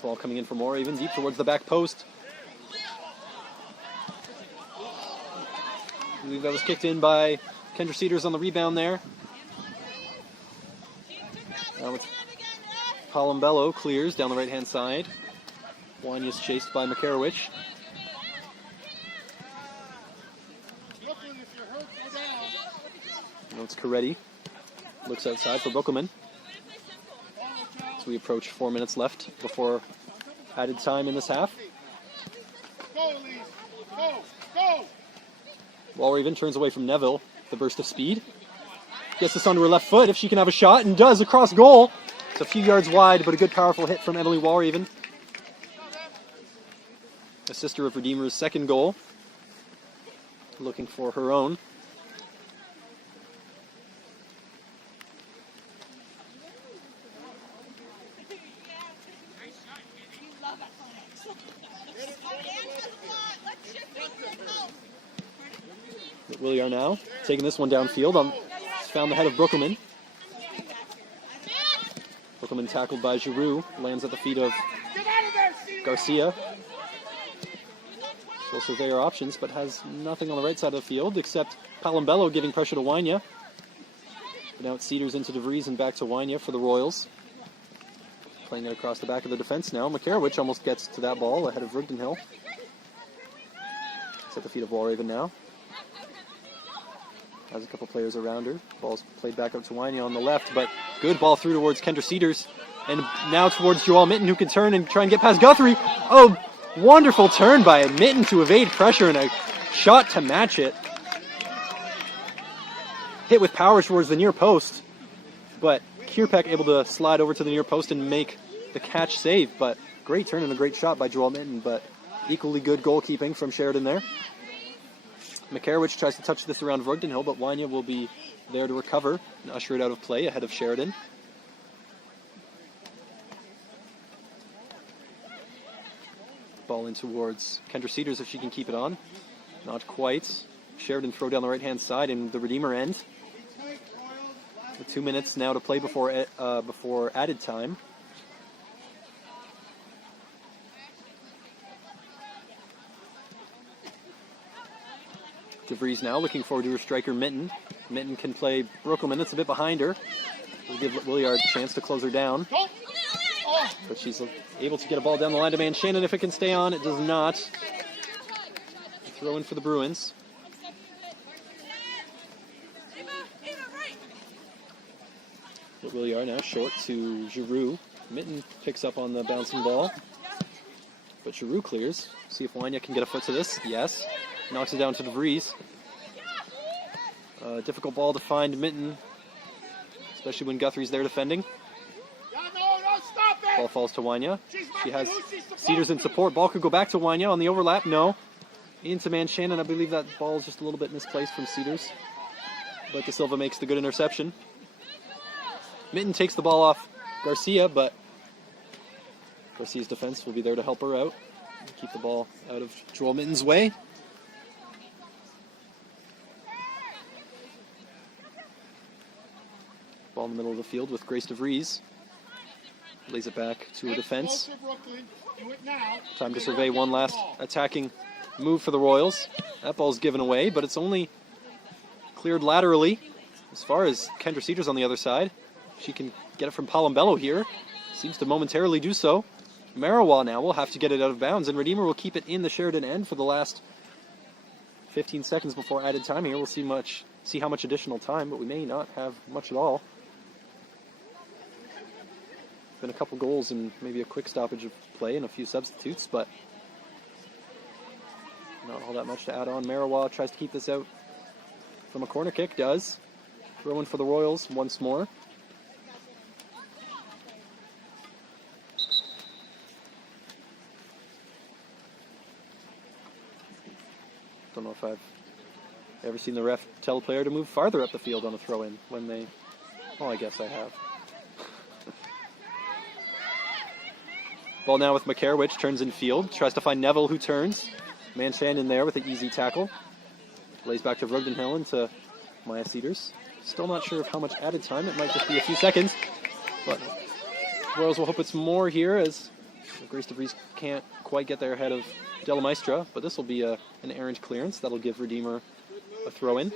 Ball coming in for Walraven, deep towards the back post. I believe that was kicked in by Kendra Cedars on the rebound there. Now it's Palombello clears down the right-hand side. Wanya's chased by Makarowicz. Now it's Coretti. Looks outside for Brookelman. As we approach 4 minutes left before added time in this half. Go, Elise. Go. Go. Walraven turns away from Neville. The burst of speed. Gets this onto her left foot if she can have a shot, and does across goal. It's a few yards wide, but a good powerful hit from Emily Walraven. A sister of Redeemer's second goal. Looking for her own. Williar now taking this one downfield. Found the head of Brookelman. Brookelman tackled by Giroux. Lands at the feet of Garcia. She'll survey her options, but has nothing on the right side of the field except Palombello giving pressure to Wynia. But now it's Cedars into DeVries and back to Wynia for the Royals. Playing it across the back of the defense now. Makarowicz almost gets to that ball ahead of Rigdenhill. It's at the feet of Walraven now. Has a couple players around her. Ball's played back up to Wynia on the left, but good ball through towards Kendra Cedars. And now towards Joelle Mitten, who can turn and try and get past Guthrie. Oh, wonderful turn by Mitten to evade pressure and a shot to match it. Hit with power towards the near post, but Kierpek able to slide over to the near post and make the catch save. But great turn and a great shot by Joelle Mitten, but equally good goalkeeping from Sheridan there. Makarowicz tries to touch this around Vrogdenhill, but Wynia will be there to recover and usher it out of play ahead of Sheridan. Ball in towards Kendra Cedars if she can keep it on. Not quite. Sheridan throw down the right-hand side in the Redeemer end. With 2 minutes now to play before added time. DeVries now looking forward to her striker, Mitten. Mitten can play Brookelman. It's a bit behind her. We'll give Williard a chance to close her down. But she's able to get a ball down the line to Man Shannon if it can stay on. It does not. Throw in for the Bruins. But Williard now short to Giroux. Mitten picks up on the bouncing ball. But Giroux clears. See if Wynia can get a foot to this. Yes. Knocks it down to DeVries. Difficult ball to find Mitten, especially when Guthrie's there defending. Ball falls to Wynia. She has Cedars in support. Ball could go back to Wynia on the overlap. No. Into Man Shannon. I believe that ball is just a little bit misplaced from Cedars. But De Silva makes the good interception. Mitten takes the ball off Garcia, but Garcia's defense will be there to help her out. Keep the ball out of Joelle Mitten's way. Ball in the middle of the field with Grace DeVries. Lays it back to her defense. Time to survey one last attacking move for the Royals. That ball's given away, but it's only cleared laterally. As far as Kendra Cedars on the other side. She can get it from Palombello here. Seems to momentarily do so. Marawa now will have to get it out of bounds, and Redeemer will keep it in the Sheridan end for the last 15 seconds before added time here. We'll see how much additional time, but we may not have much at all. Been a couple goals and maybe a quick stoppage of play and a few substitutes, but Not all that much to add on. Marawa tries to keep this out from a corner kick. Does. Throw in for the Royals once more. Don't know if I've ever seen the ref tell a player to move farther up the field on a throw-in when they... Well, I guess I have. Ball now with Makarewicz, turns in field, tries to find Neville, who turns. Manchan in there with an easy tackle. Lays back to Rugdenhill into Maya Cedars. Still not sure of how much added time, it might just be a few seconds. But Royals will hope it's more here, as Grace DeVries can't quite get there ahead of Della Maestra, but this will be an errant clearance. That'll give Redeemer a throw-in.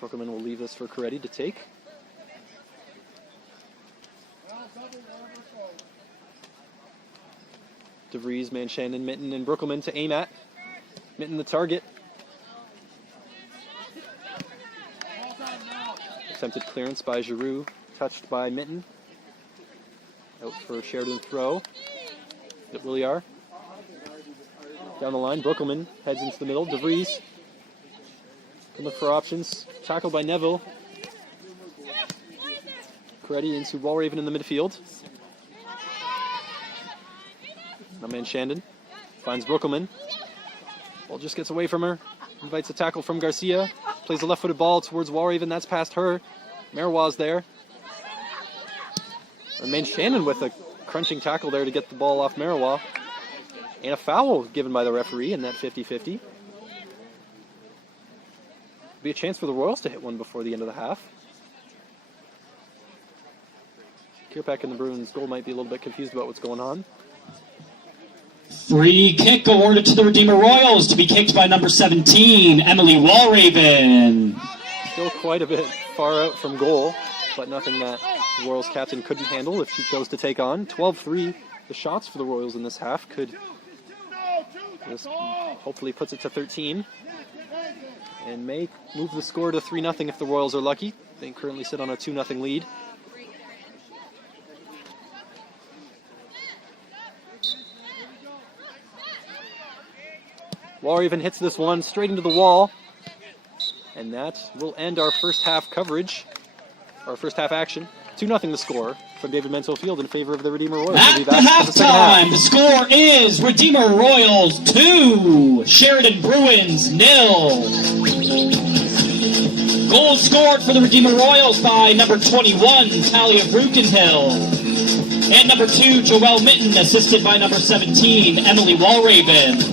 Brookerman will leave this for Coretti to take. DeVries, Manchan, and Mitten, and Brookelman to aim at. Mitten the target. Attempted clearance by Giroux, touched by Mitten. Out for Sheridan throw. At Williar. Down the line, Brookelman heads into the middle. DeVries can look for options. Tackled by Neville. Coretti into Walraven in the midfield. Now Manchandon finds Brookelman. Ball just gets away from her. Invites a tackle from Garcia. Plays a left-footed ball towards Walraven. That's past her. Marawa's there. And Manchandon with a crunching tackle there to get the ball off Marawa. And a foul given by the referee in that 50-50. Be a chance for the Royals to hit one before the end of the half. Kierpak and the Bruins goal might be a little bit confused about what's going on. Free kick awarded to the Redeemer Royals to be kicked by number 17, Emily Walraven. Still quite a bit far out from goal, but nothing that the Royals captain couldn't handle if she chose to take on. 12-3, the shots for the Royals in this half could... This hopefully puts it to 13. And may move the score to 3-0 if the Royals are lucky. They currently sit on a 2-0 lead. Walraven hits this one straight into the wall. And that will end our first half coverage, our first half action. 2-0 the score from David Menzel Field in favor of the Redeemer Royals. At the halftime, the score is Redeemer Royals 2, Sheridan Bruins 0. Goals scored for the Redeemer Royals by number 21, Talia Rugdenhill. And number 2, Joelle Mitten, assisted by number 17, Emily Walraven.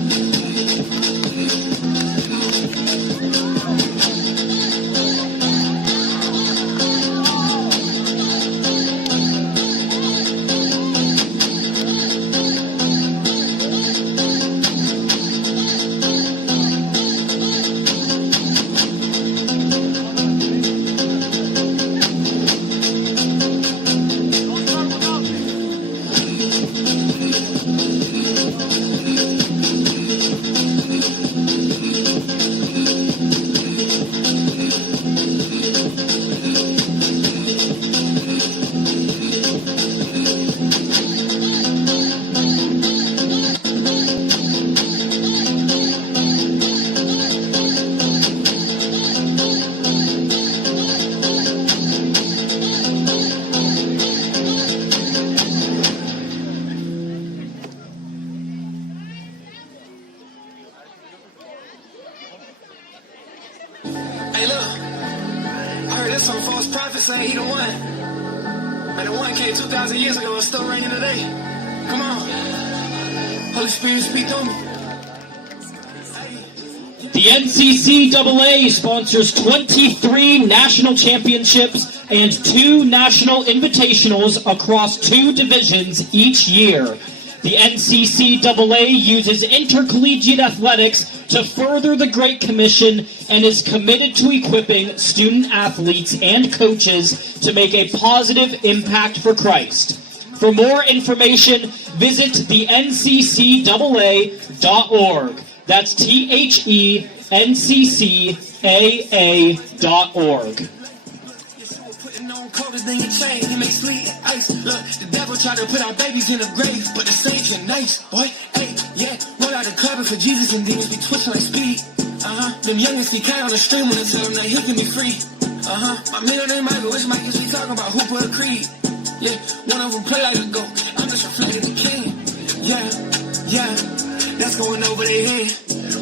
Hey, look, I heard there's some false prophets saying he the one. Man, the one came 2,000 years ago and still reigning today. Come on. Holy Spirit, speak through me. The NCCAA sponsors 23 national championships and 2 national invitationals across 2 divisions each year. The NCCAA uses intercollegiate athletics to further the Great Commission and is committed to equipping student athletes and coaches to make a positive impact for Christ. For more information, visit the NCCAA.org. That's THENCCAA.org. colder than your chain. He makes sleet and ice. Look, the devil tried to put our babies in a grave, but the saints are nice, boy. Hey, yeah, roll out the clubbing for Jesus and demons be twitching like speed. Them youngins be cat on the stream when they tell them that he can be free. My middle name Michael, which Mike is he talking about? Who put a creed? Yeah, one of them play like a goat. I'm just reflecting the king. Yeah, that's going over their head.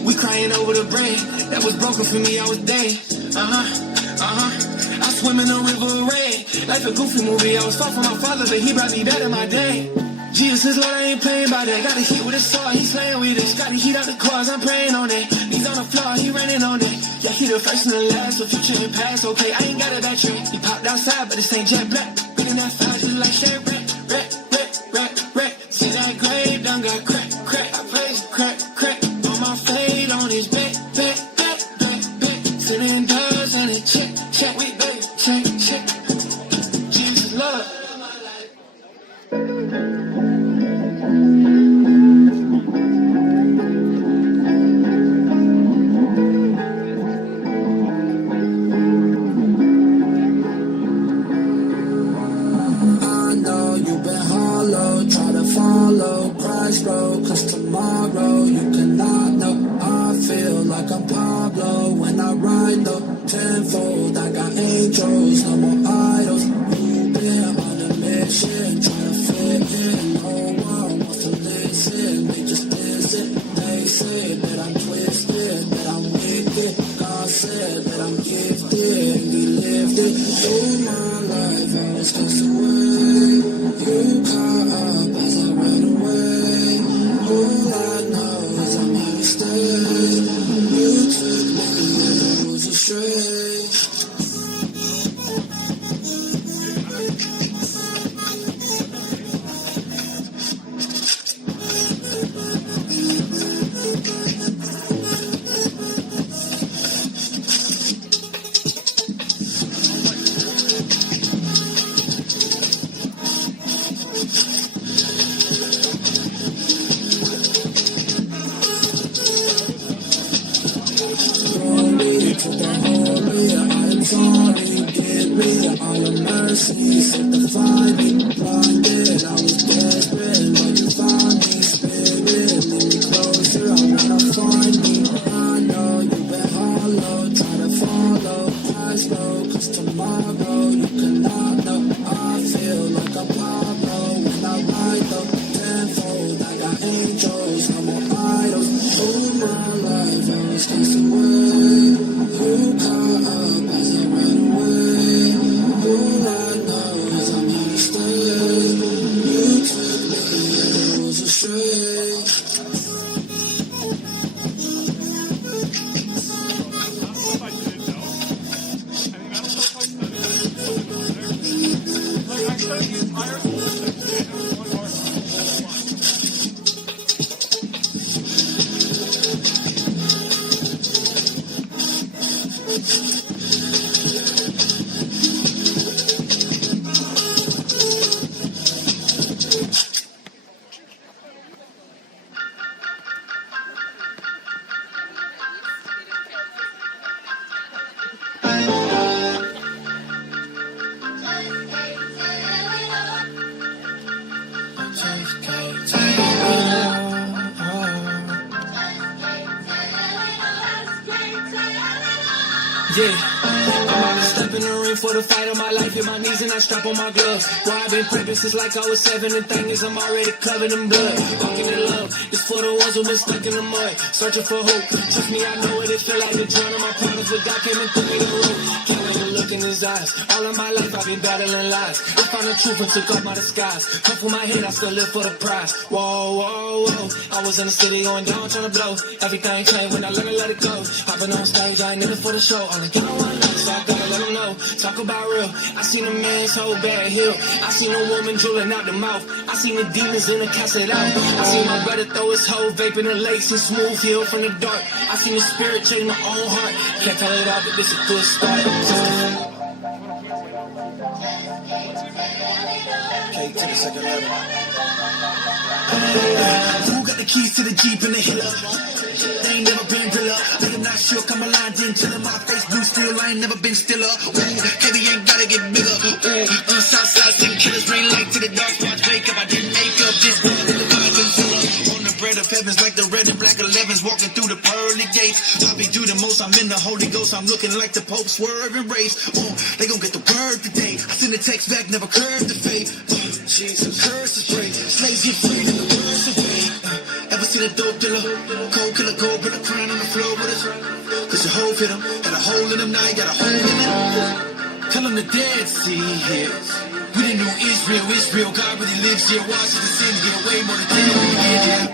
We crying over the bread that was broken for me, I was dead. I swim in a river of red, like a goofy movie. I was far from my father, but he brought me back in my day. Jesus is Lord, I ain't playing by that. Got a hit with his sword, he slaying with us. Got to heat out the cars, I'm praying on that. He's on the floor, he running on that. Yeah, he the first and the last, so future and past. Okay, I ain't got a battery. He popped outside, but this ain't jet black. Bigger that fast, just like Sheridan. Rat. See that grave, done got crack. I praise crack. On my fade, on his back. Sitting doors and a check. We baby, check. Jesus love. Cause tomorrow you cannot know. I feel like I'm Pablo when I ride the tenfold. I got angels, no more idols. You've been on a mission, trying to fit in. No one wants to listen, they just listen. They say that I'm twisted, that I'm wicked. God said that I'm gifted, and He lived it. Through my life I was cast away. You caught up as I ran away. All I know is I'm here to stay. You took me and I was astray. To the holy, I am sorry, give me all your mercy, sanctify me, blinded, I was desperate, but you found me, spirit, lead me closer, I wanna find me, I know you've been hollow, try to follow, I slow, cause tomorrow you cannot know, I feel like a Pablo, when I ride the tenfold, I got angels, no more idols, all my life I was cast away. You caught up as I ran away. All I know is I'm here to stay. You took me and I was astray. Yeah, I'm about to step in the ring for the fight of my life. Hit my knees and I strap on my gloves. Boy, I've been prepping since like I was 7. The thing is I'm already covered in blood. Walking in love, it's for the ones who been stuck in the mud. Searching for hope, trust me, I know what it feel like to drown in my problems. But God came and threw me the rope. Can't let the look in his eyes. All of my life I've been battling lies. I found the truth and took off my disguise. Come for my head, I still live for the prize. Whoa. I was in the city going down, trying to blow. Everything changed when I learned to let it go. Hopping on stage, I ain't in it for the show. All I want to know, so I gotta let them know. Talk about real. I seen a man's whole bad hill. I seen a woman drooling out the mouth. I seen the demons in the cassette out. I seen my brother throw his whole vape in the lakes and smooth hill from the dark. I seen the spirit change my own heart. Can't tell it all, but this is a good start. K to the second level. Who got the keys to the Jeep and the hill? They ain't never been real up. Nigga not she'll come alive, didn't tell her my face blue still. I ain't never been stiller. Ooh, heavy ain't gotta get bigger. Ooh, Southside, some killers bring light to the dark spots. Wake up, I didn't make up, just one in the vibe and filler. On the bread of heavens like the red and black 11s, walking through the pearly gates. I be do the most, I'm in the Holy Ghost, I'm looking like the Pope swerving race. They gon' get the word today. I send the text back, never curved the fate. Jesus, curse is great. Slaves get freed and the words away. Ever seen a dope dealer? Cold killer, gold killer, crying on the floor with us. Cause your hoe hit him, had a hole in him, now you got a hole in him. Tell him the Dead Sea hits. We the new Israel, God really lives here. Watch the sins get away more than dead. We get here.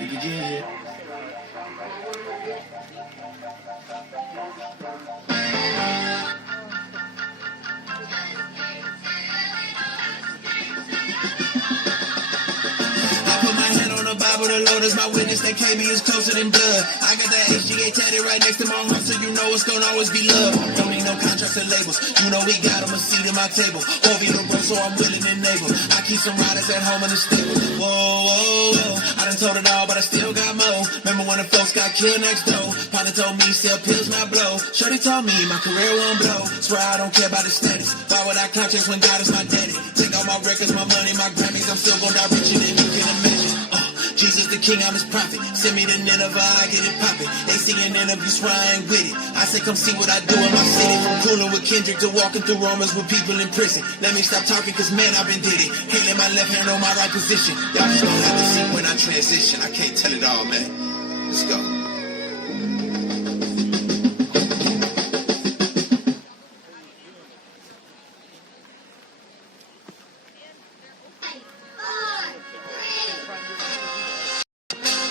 We can get here. Bible, the Lord is my witness, that KB is closer than blood. I got that HGA tatted right next to my heart, so you know it's gonna always be love. Don't need no contracts or labels, you know we got them a seat at my table. Over the road, so I'm willing and able. I keep some riders at home in the stable. Whoa, whoa, whoa, I done told it all, but I still got more. Remember when the folks got killed next door? Partner told me sell pills, not blow. Shorty told me my career won't blow. Swear I don't care about the status. Why would I contract when God is my daddy? Take all my records, my money, my Grammys, I'm still gonna die richer than you can imagine. Jesus the king, I'm his prophet. Send me to Nineveh, I get it poppin'. They see an interview, swear I ain't with it. I say come see what I do in my city. From cooling with Kendrick to walking through Romans with people in prison. Let me stop talking cause man, I've been did it. Can't let my left hand on my right position. Y'all just gonna have to see when I transition. I can't tell it all, man. Let's go.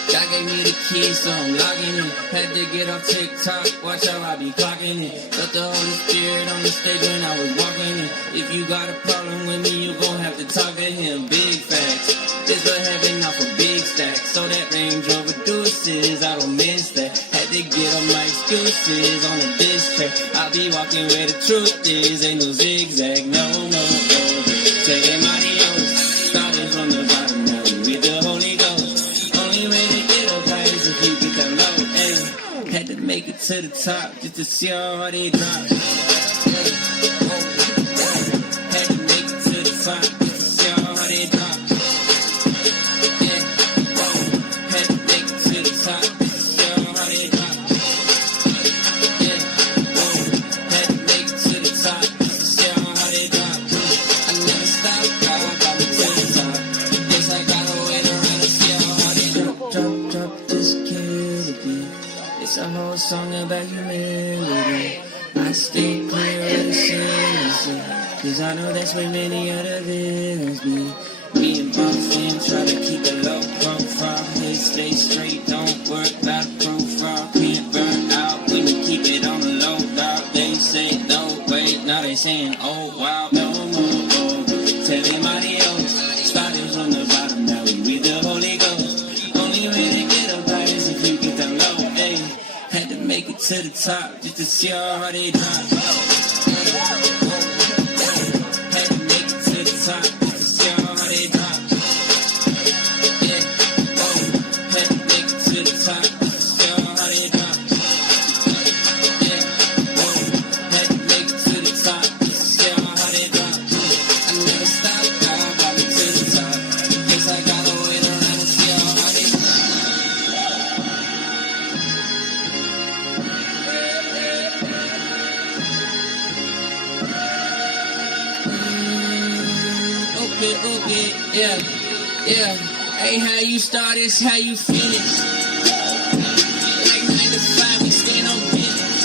God gave me the keys, so I'm logging in. Had to get off TikTok, watch how I be clocking it. Felt the Holy Spirit on the stage when I was walking in. If you got a problem with me, you gon' have to talk to him. Big facts, this for heaven off a big stack. So that Range Rover Deuces, I don't miss that. Had to get on my excuses on the diss track. I be walking where the truth is, ain't no zigzag, no, no, no. Taking my deals, starting from the bottom, now we with the Holy Ghost. Only way to get up high is if you get that low, ayy. Had to make it to the top just to see how hard they drop. Had to make it to the top just to see how hard they drop. Yeah, had to make it to the top just to see how hard they drop. Yeah, had to make it to the top just to see how hard they drop. I never stop, God got me to the top. Guess I gotta wait around to see how hard they drop. Drop, this kill the beat. It's a whole song about humility. I stay clear of the sin, cause I know that's where many other villains be. Being Boston, try to keep a low profile. Hey, stay straight, don't work about profile. Can't burn out when you keep it on the low, dog. They say no, wait, now they saying oh wow, no more. Tell anybody else, starting from the bottom, now we with the Holy Ghost. Only way to get up high is if you get down low, ayy. Had to make it to the top just to see how hard they drop. Had to make it to the top just to see how hard they drop. Yeah, had to make it to the top just to see how hard they drop. Yeah, had to make it to the top just to see how hard they drop. I never stop, God got me to the top. Guess I gotta wait around to see how hard they drop. Okay, yeah. Hey, how you start is how you finish. Like 9 to 5, we stand on business.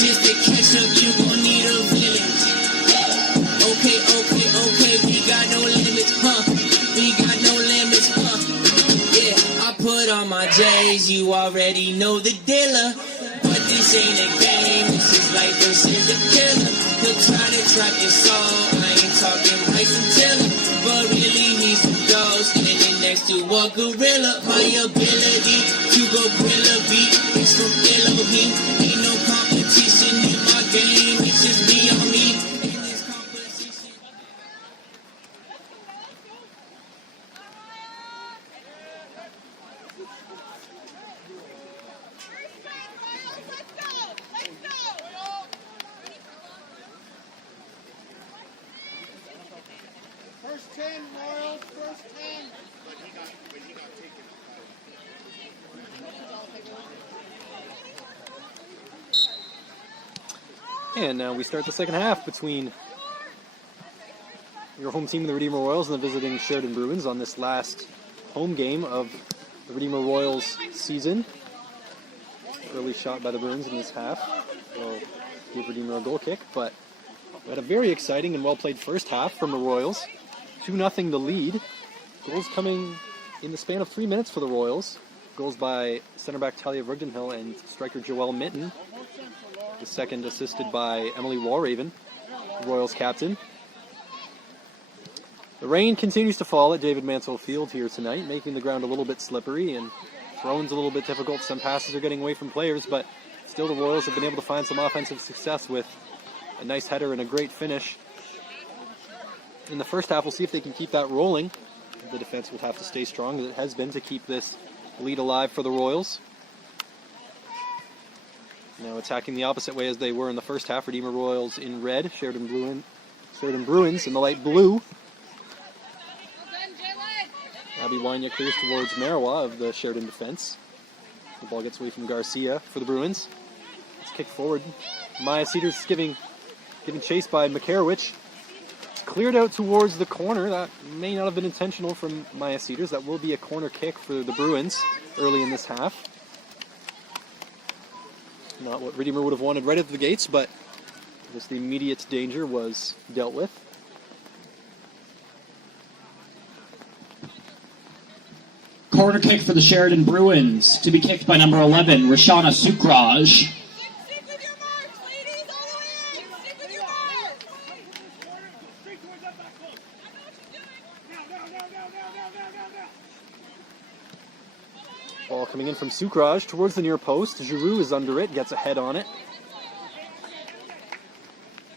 Just to catch up, you gon' need a village. Okay, we got no limits, huh? We got no limits, huh? Yeah, I put on my J's, you already know the dealer. But this ain't a game, this is life versus the killer. He'll try to trap your soul, I ain't talking Bryce and Tiller. But really he's a ghost, standing next to a gorilla. My ability to go gorilla beat is from Elohim. Ain't no competition in my game, it's just me on me. In this composition. And now we start the second half between your home team, the Redeemer Royals, and the visiting Sheridan Bruins on this last home game of the Redeemer Royals season. Early shot by the Bruins in this half. Will give Redeemer a goal kick, but we had a very exciting and well-played first half from the Royals. 2-0 the lead. Goals coming in the span of 3 minutes for the Royals. Goals by center back Talia Vrugdenhill and striker Joelle Mitten. The second assisted by Emily Walraven, the Royals captain. The rain continues to fall at David Mansell Field here tonight, making the ground a little bit slippery and throwing's a little bit difficult. Some passes are getting away from players, but still the Royals have been able to find some offensive success with a nice header and a great finish. In the first half, we'll see if they can keep that rolling. The defense will have to stay strong, as it has been, to keep this lead alive for the Royals. Now attacking the opposite way as they were in the first half. Redeemer Royals in red, Sheridan Bruins in the light blue. Abby Wanya clears towards Marawa of the Sheridan defense. The ball gets away from Garcia for the Bruins. It's kicked forward. Maya Cedars giving chase by Makarowicz. It's cleared out towards the corner. That may not have been intentional from Maya Cedars. That will be a corner kick for the Bruins early in this half. Not what Redeemer would have wanted right at the gates, but just the immediate danger was dealt with. Corner kick for the Sheridan Bruins, to be kicked by number 11, Rashana Sukraj. Stick with your marks, ladies, all the way in. Stick with your marks. Straight towards that back post. I know what you're doing. Now. Ball coming in from Sukraj towards the near post. Giroux is under it, gets a head on it.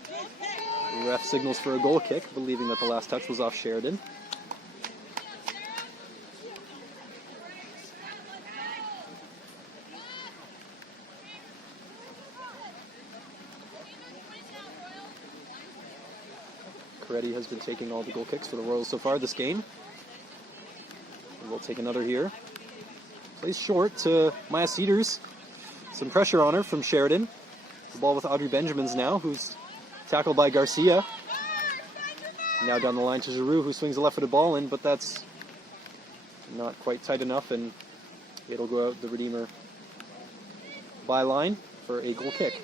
The ref signals for a goal kick, believing that the last touch was off Sheridan. Coretti has been taking all the goal kicks for the Royals so far this game. And we'll take another here. Plays short to Maya Cedars. Some pressure on her from Sheridan. The ball with Audrey Benjamins now, who's tackled by Garcia. Now down the line to Giroux, who swings a left-footed ball in, but that's not quite tight enough, and it'll go out the Redeemer byline for a goal kick.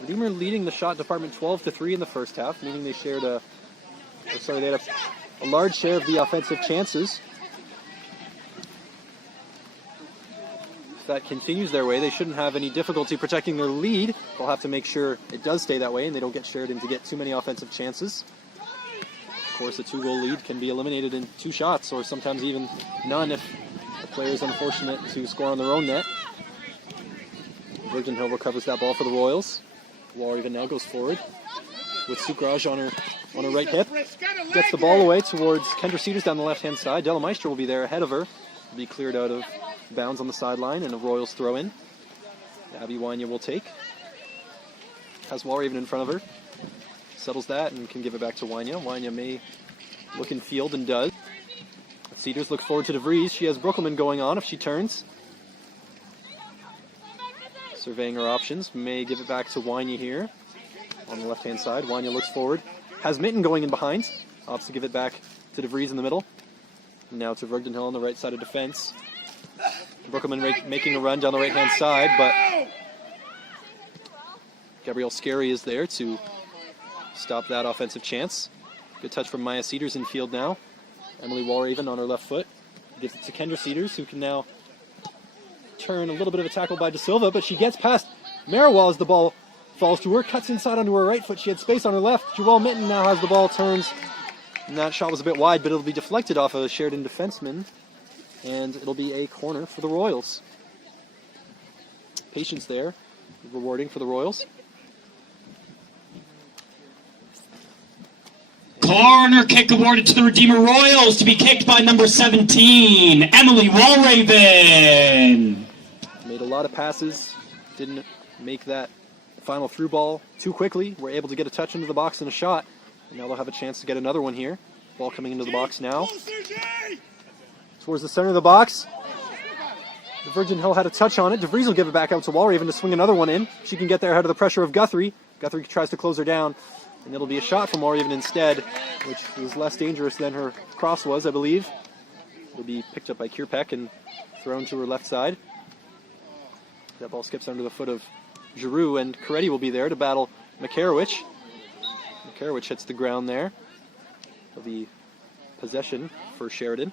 Redeemer leading the shot department 12-3 in the first half, meaning they had a large share of the offensive chances. If that continues their way, they shouldn't have any difficulty protecting their lead. They'll have to make sure it does stay that way and they don't get Sheridan to get too many offensive chances. Of course, a 2-goal lead can be eliminated in 2 shots, or sometimes even none if the player is unfortunate to score on their own net. Vrugdenhill recovers that ball for the Royals. Walraven now goes forward with Sukraj on her right hip. Gets the ball away towards Kendra Cedars down the left-hand side. Della Maestro will be there ahead of her. Will be cleared out of bounds on the sideline, and a Royals throw in. Abby Wanya will take. Has Walraven in front of her. Settles that and can give it back to Wanya. Wanya may look in field and does. Cedars looks forward to DeVries. She has Brookelman going on if she turns. Surveying her options, may give it back to Wanya here on the left-hand side. Wanya looks forward, has Mitten going in behind, opts to give it back to DeVries in the middle. Now to Vrugdenhill on the right side of defense. Brookelman making a run down the right-hand side, but Gabrielle Scarry is there to stop that offensive chance. Good touch from Maya Cedars in field now. Emily Walraven on her left foot. Gives it to Kendra Cedars, who can now turn. A little bit of a tackle by De Silva, but she gets past Marawal as the ball falls to her, cuts inside onto her right foot. She had space on her left. Joelle Mitten now has the ball, turns, and that shot was a bit wide, but it'll be deflected off of a Sheridan defenseman, and it'll be a corner for the Royals. Patience there, rewarding for the Royals. Corner kick awarded to the Redeemer Royals, to be kicked by number 17, Emily Walraven. Made a lot of passes, didn't make that final through ball too quickly. Were able to get a touch into the box and a shot. And now they'll have a chance to get another one here. Ball coming into the box now. Towards the center of the box. Virgin Hill had a touch on it. DeVries will give it back out to Walraven to swing another one in. She can get there ahead of the pressure of Guthrie. Guthrie tries to close her down, and it'll be a shot from Walraven instead, which was less dangerous than her cross was, I believe. It'll be picked up by Kierpeck and thrown to her left side. That ball skips under the foot of Giroux, and Coretti will be there to battle Makarowicz. Makarowicz hits the ground there. It'll be possession for Sheridan.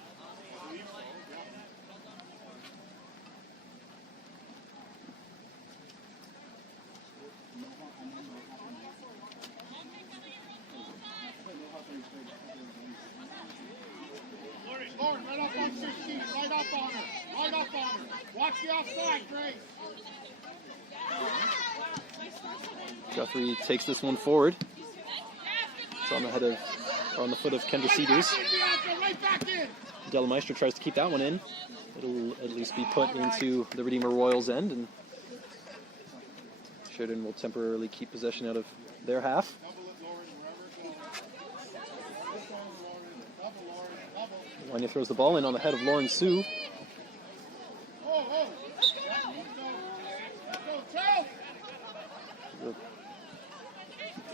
Lauren, right up on 16. Right up on her. Right up on her. Watch the offside, Grace. Guthrie takes this one forward. It's on the head of, or on the foot of Kendra Cedars. Right back in. Delamaistre tries to keep that one in. It'll at least be put into the Redeemer Royals end, and Sheridan will temporarily keep possession out of their half. Wanya throws the ball in on the head of Lauren Sue. The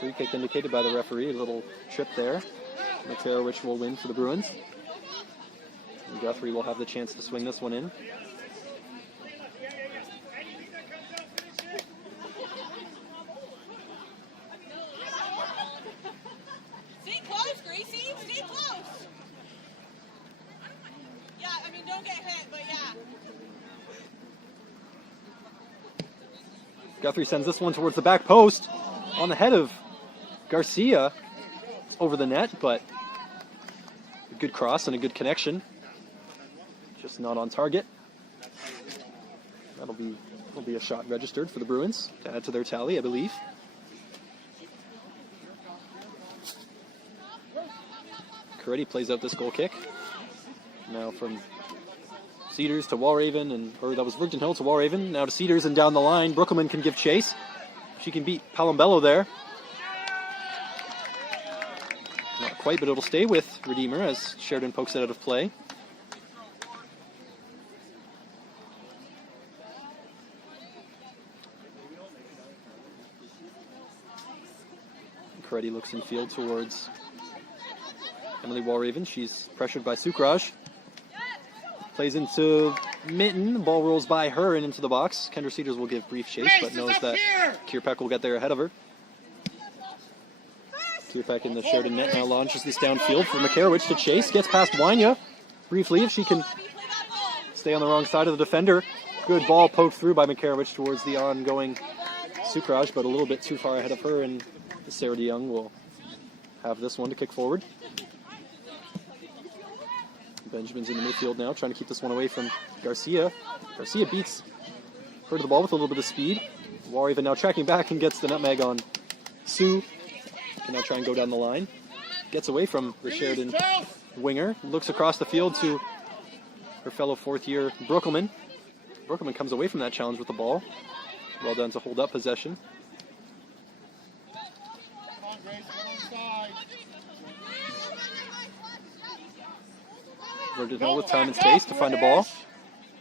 free kick indicated by the referee. A little trip there. Makarowicz will win for the Bruins. And Guthrie will have the chance to swing this one in. Stay close, Gracie. Stay close. Yeah, I mean, don't get hit, but yeah. Guthrie sends this one towards the back post on the head of Garcia. It's over the net, but a good cross and a good connection. Just not on target. That'll be a shot registered for the Bruins to add to their tally, I believe. Coretti plays out this goal kick. Now from Cedars to Walraven, or that was Virgin Hill to Walraven. Now to Cedars and down the line. Brookelman can give chase. She can beat Palambello there. Not quite, but it'll stay with Redeemer as Sheridan pokes it out of play. Coretti looks in field towards Emily Walraven. She's pressured by Sukraj. Plays into Mitten. The ball rolls by her and into the box. Kendra Cedars will give brief chase, but knows that Kierpeck will get there ahead of her. Kierpeck in the Sheridan net now launches this downfield for Makarowicz to chase. Gets past Wanya briefly if she can stay on the wrong side of the defender. Good ball poked through by Makarowicz towards the ongoing Sukraj, but a little bit too far ahead of her, and Sarah DeYoung will have this one to kick forward. Benjamin's in the midfield now, trying to keep this one away from Garcia. Garcia beats her to the ball with a little bit of speed. Walraven now tracking back and gets the nutmeg on Sue. Can now try and go down the line. Gets away from the Sheridan winger. Looks across the field to her fellow fourth-year Brookelman. Brookelman comes away from that challenge with the ball. Well done to hold up possession. Virgin Hill with time and space to find a ball.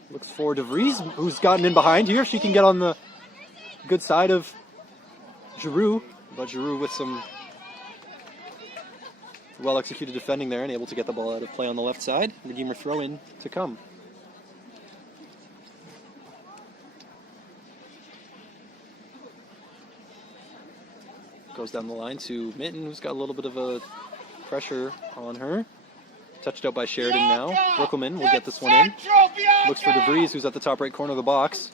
Looks for DeVries, who's gotten in behind here. She can get on the good side of Giroux, but Giroux with some well-executed defending there and able to get the ball out of play on the left side. Redeemer throw-in to come. Goes down the line to Mitten, who's got a little bit of a pressure on her. Touched out by Sheridan now. Brookelman will get this one in. Looks for DeVries, who's at the top right corner of the box.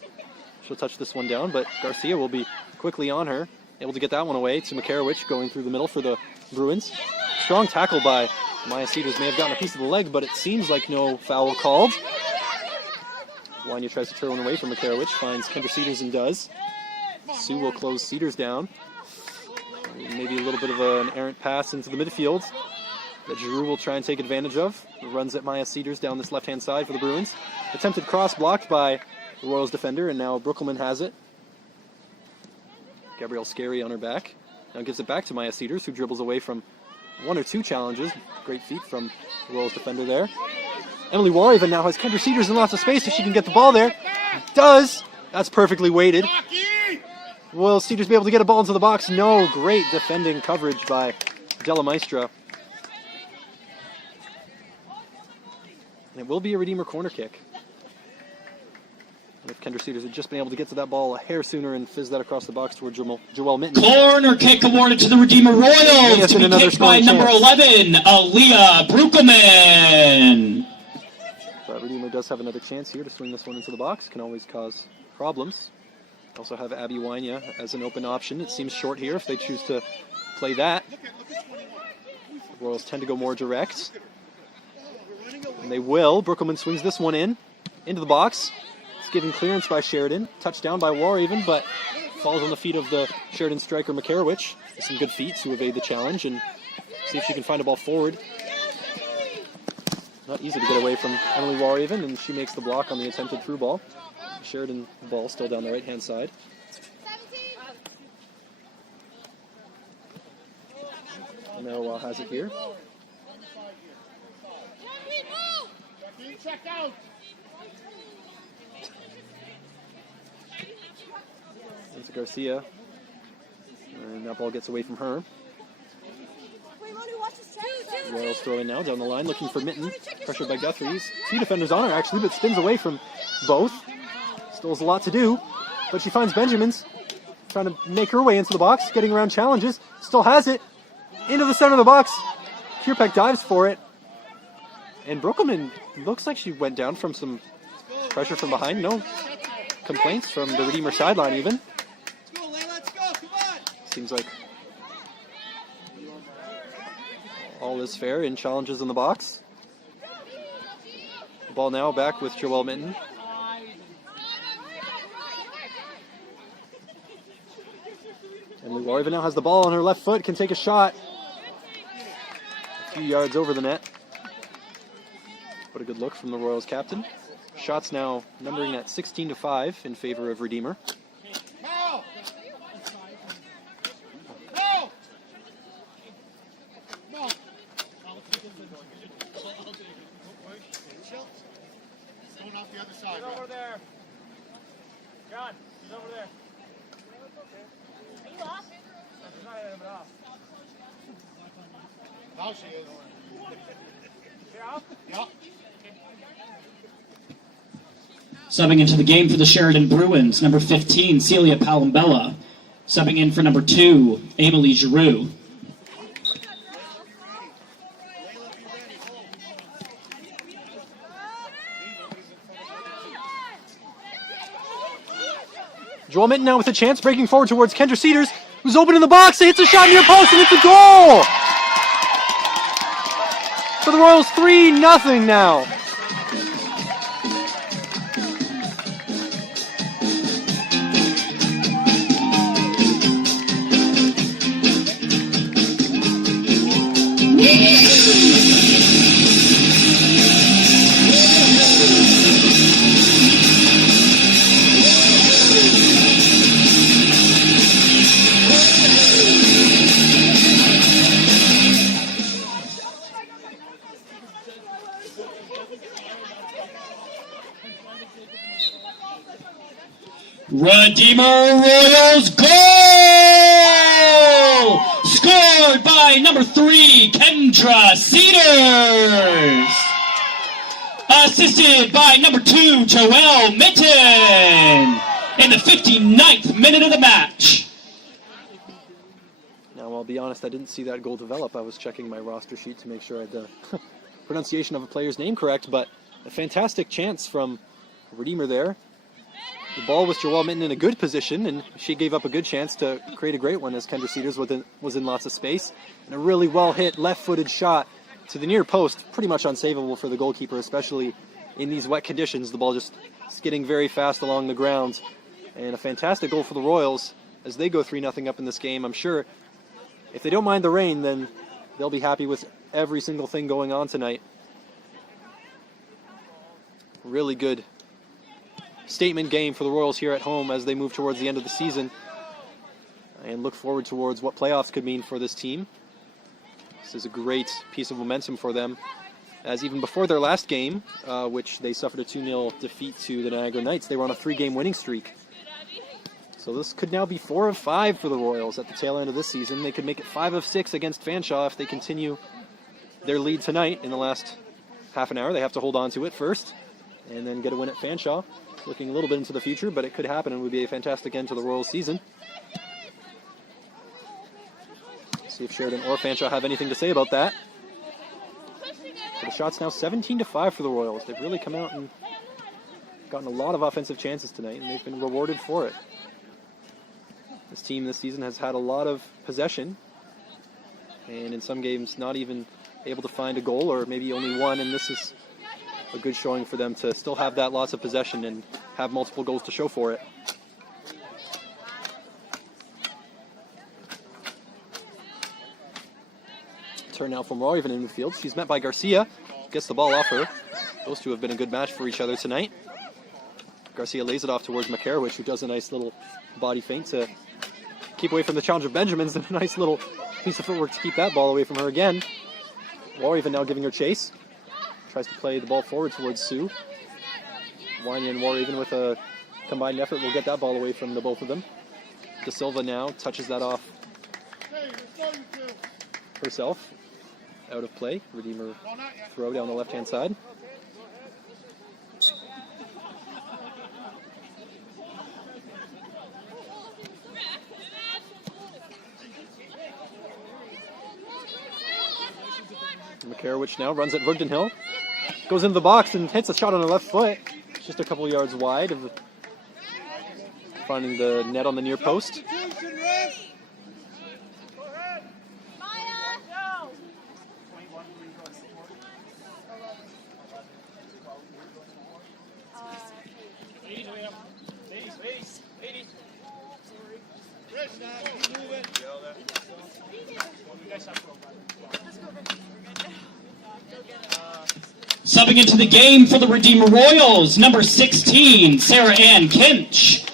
She'll touch this one down, but Garcia will be quickly on her. Able to get that one away to Makarowicz, going through the middle for the Bruins. Strong tackle by Maya Cedars. May have gotten a piece of the leg, but it seems like no foul called. Wanya tries to turn one away from Makarowicz. Finds Kendra Cedars and does. Sue will close Cedars down. Maybe a little bit of an errant pass into the midfield that Giroux will try and take advantage of. Runs at Maya Cedars down this left-hand side for the Bruins. Attempted cross blocked by the Royals defender, and now Brookelman has it. Gabrielle Scarry on her back. Now gives it back to Maya Cedars, who dribbles away from one or two challenges. Great feat from the Royals defender there. Emily Walraven now has Kendra Cedars in lots of space if she can get the ball there. Does. That's perfectly weighted. Jockey! Will Cedars be able to get a ball into the box? No. Great defending coverage by Della Maestra. And it will be a Redeemer corner kick. If Kendra Cedars had just been able to get to that ball a hair sooner and fizz that across the box toward Joelle Mitten. Corner kick awarded to the Redeemer Royals to be kicked by number 11, Aaliyah Brukelman. But Redeemer does have another chance here to swing this one into the box. Can always cause problems. Also have Abby Wynia as an open option. It seems short here if they choose to play that. The Royals tend to go more direct. And they will. Brukelman swings this one into the box. It's given clearance by Sheridan. Touchdown by Warhaven, but falls on the feet of the Sheridan striker Makarowicz. Some good feet to evade the challenge and see if she can find a ball forward. Not easy to get away from Emily Warhaven, and she makes the block on the attempted through ball. Sheridan ball still down the right-hand side. Merriwell has it here. Check out. Into Garcia. And that ball gets away from her. Royals throw in now down the line, looking for Mitten. Pressured by Guthries. Two defenders on her, actually, but spins away from both. Still has a lot to do, but she finds Benjamin's. Trying to make her way into the box, getting around challenges. Still has it. Into the center of the box. Kierpeck dives for it. And Brukelman looks like she went down from some pressure from behind. No complaints from the Redeemer sideline even. Seems like all is fair in challenges in the box. The ball now back with Joelle Mitten. Emily Warhaven now has the ball on her left foot, can take a shot. A few yards over the net. What a good look from the Royals captain. Shots now numbering at 16-5 in favor of Redeemer. No! No! No! Going off the other side. He's over there. John, he's over there. Are you off? He's not hitting him off. Now she is. You're off? Yep. Subbing into the game for the Sheridan Bruins, number 15, Celia Palambella. Subbing in for number 2, Emily Giroux. Joelle Mitten now with a chance, breaking forward towards Kendra Cedars, who's open in the box. It hits a shot near post, and it's a goal! For the Royals, 3-0 now. Redeemer Royals goal! Scored by number 3, Kendra Cedars. Assisted by number 2, Joelle Mitten. In the 59th minute of the match. Now, I'll be honest, I didn't see that goal develop. I was checking my roster sheet to make sure I had the pronunciation of a player's name correct, but a fantastic chance from Redeemer there. The ball was Joelle Mitten in a good position, and she gave up a good chance to create a great one as Kendra Cedars was in lots of space. And a really well-hit left-footed shot to the near post, pretty much unsavable for the goalkeeper, especially in these wet conditions. The ball just skidding very fast along the ground. And a fantastic goal for the Royals as they go 3-0 up in this game. I'm sure if they don't mind the rain, then they'll be happy with every single thing going on tonight. Really good statement game for the Royals here at home as they move towards the end of the season and look forward towards what playoffs could mean for this team. This is a great piece of momentum for them as even before their last game, which they suffered a 2-0 defeat to the Niagara Knights, they were on a 3-game winning streak. So this could now be 4 of 5 for the Royals at the tail end of this season. They could make it 5 of 6 against Fanshawe if they continue their lead tonight in the last half an hour. They have to hold on to it first and then get a win at Fanshawe. Looking a little bit into the future, but it could happen and would be a fantastic end to the Royals season. See if Sheridan or Fanshawe have anything to say about that. So the shot's now 17-5 for the Royals. They've really come out and gotten a lot of offensive chances tonight, and they've been rewarded for it. This team this season has had a lot of possession, and in some games not even able to find a goal, or maybe only one, and this is a good showing for them to still have that lots of possession and have multiple goals to show for it. Turn now from Roy, even in midfield. She's met by Garcia. Gets the ball off her. Those two have been a good match for each other tonight. Garcia lays it off towards Makarowicz, who does a nice little body feint to keep away from the challenge of Benjamin's, and a nice little piece of footwork to keep that ball away from her again. Warhaven now giving her chase. Tries to play the ball forward towards Sue. Wanya and Warhaven with a combined effort will get that ball away from the both of them. De Silva now touches that off herself. Out of play. Redeemer throw down the left-hand side. Makarowicz now runs at Rugdenhill. Goes into the box and hits a shot on her left foot. Just a couple yards wide of finding the net on the near post. Subbing into the game for the Redeemer Royals, number 16, Sarah Ann Kinch.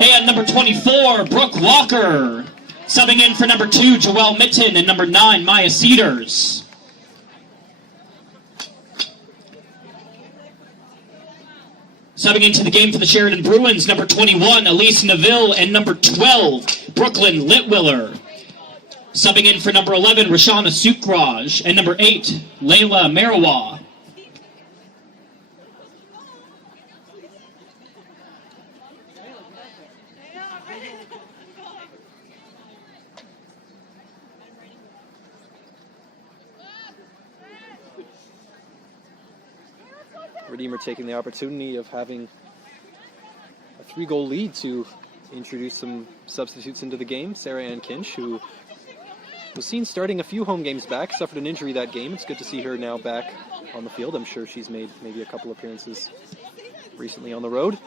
And number 24, Brooke Walker. Subbing in for number 2, Joelle Mitten, and number 9, Maya Cedars. Subbing into the game for the Sheridan Bruins, number 21, Elise Neville, and number 12, Brooklyn Litwiller. Subbing in for number 11, Rashana Sukraj, and number 8, Layla Marawa. Redeemer taking the opportunity of having a 3-goal lead to introduce some substitutes into the game. Sarah Ann Kinch, who was seen starting a few home games back, suffered an injury that game. It's good to see her now back on the field. I'm sure she's made maybe a couple appearances recently on the road.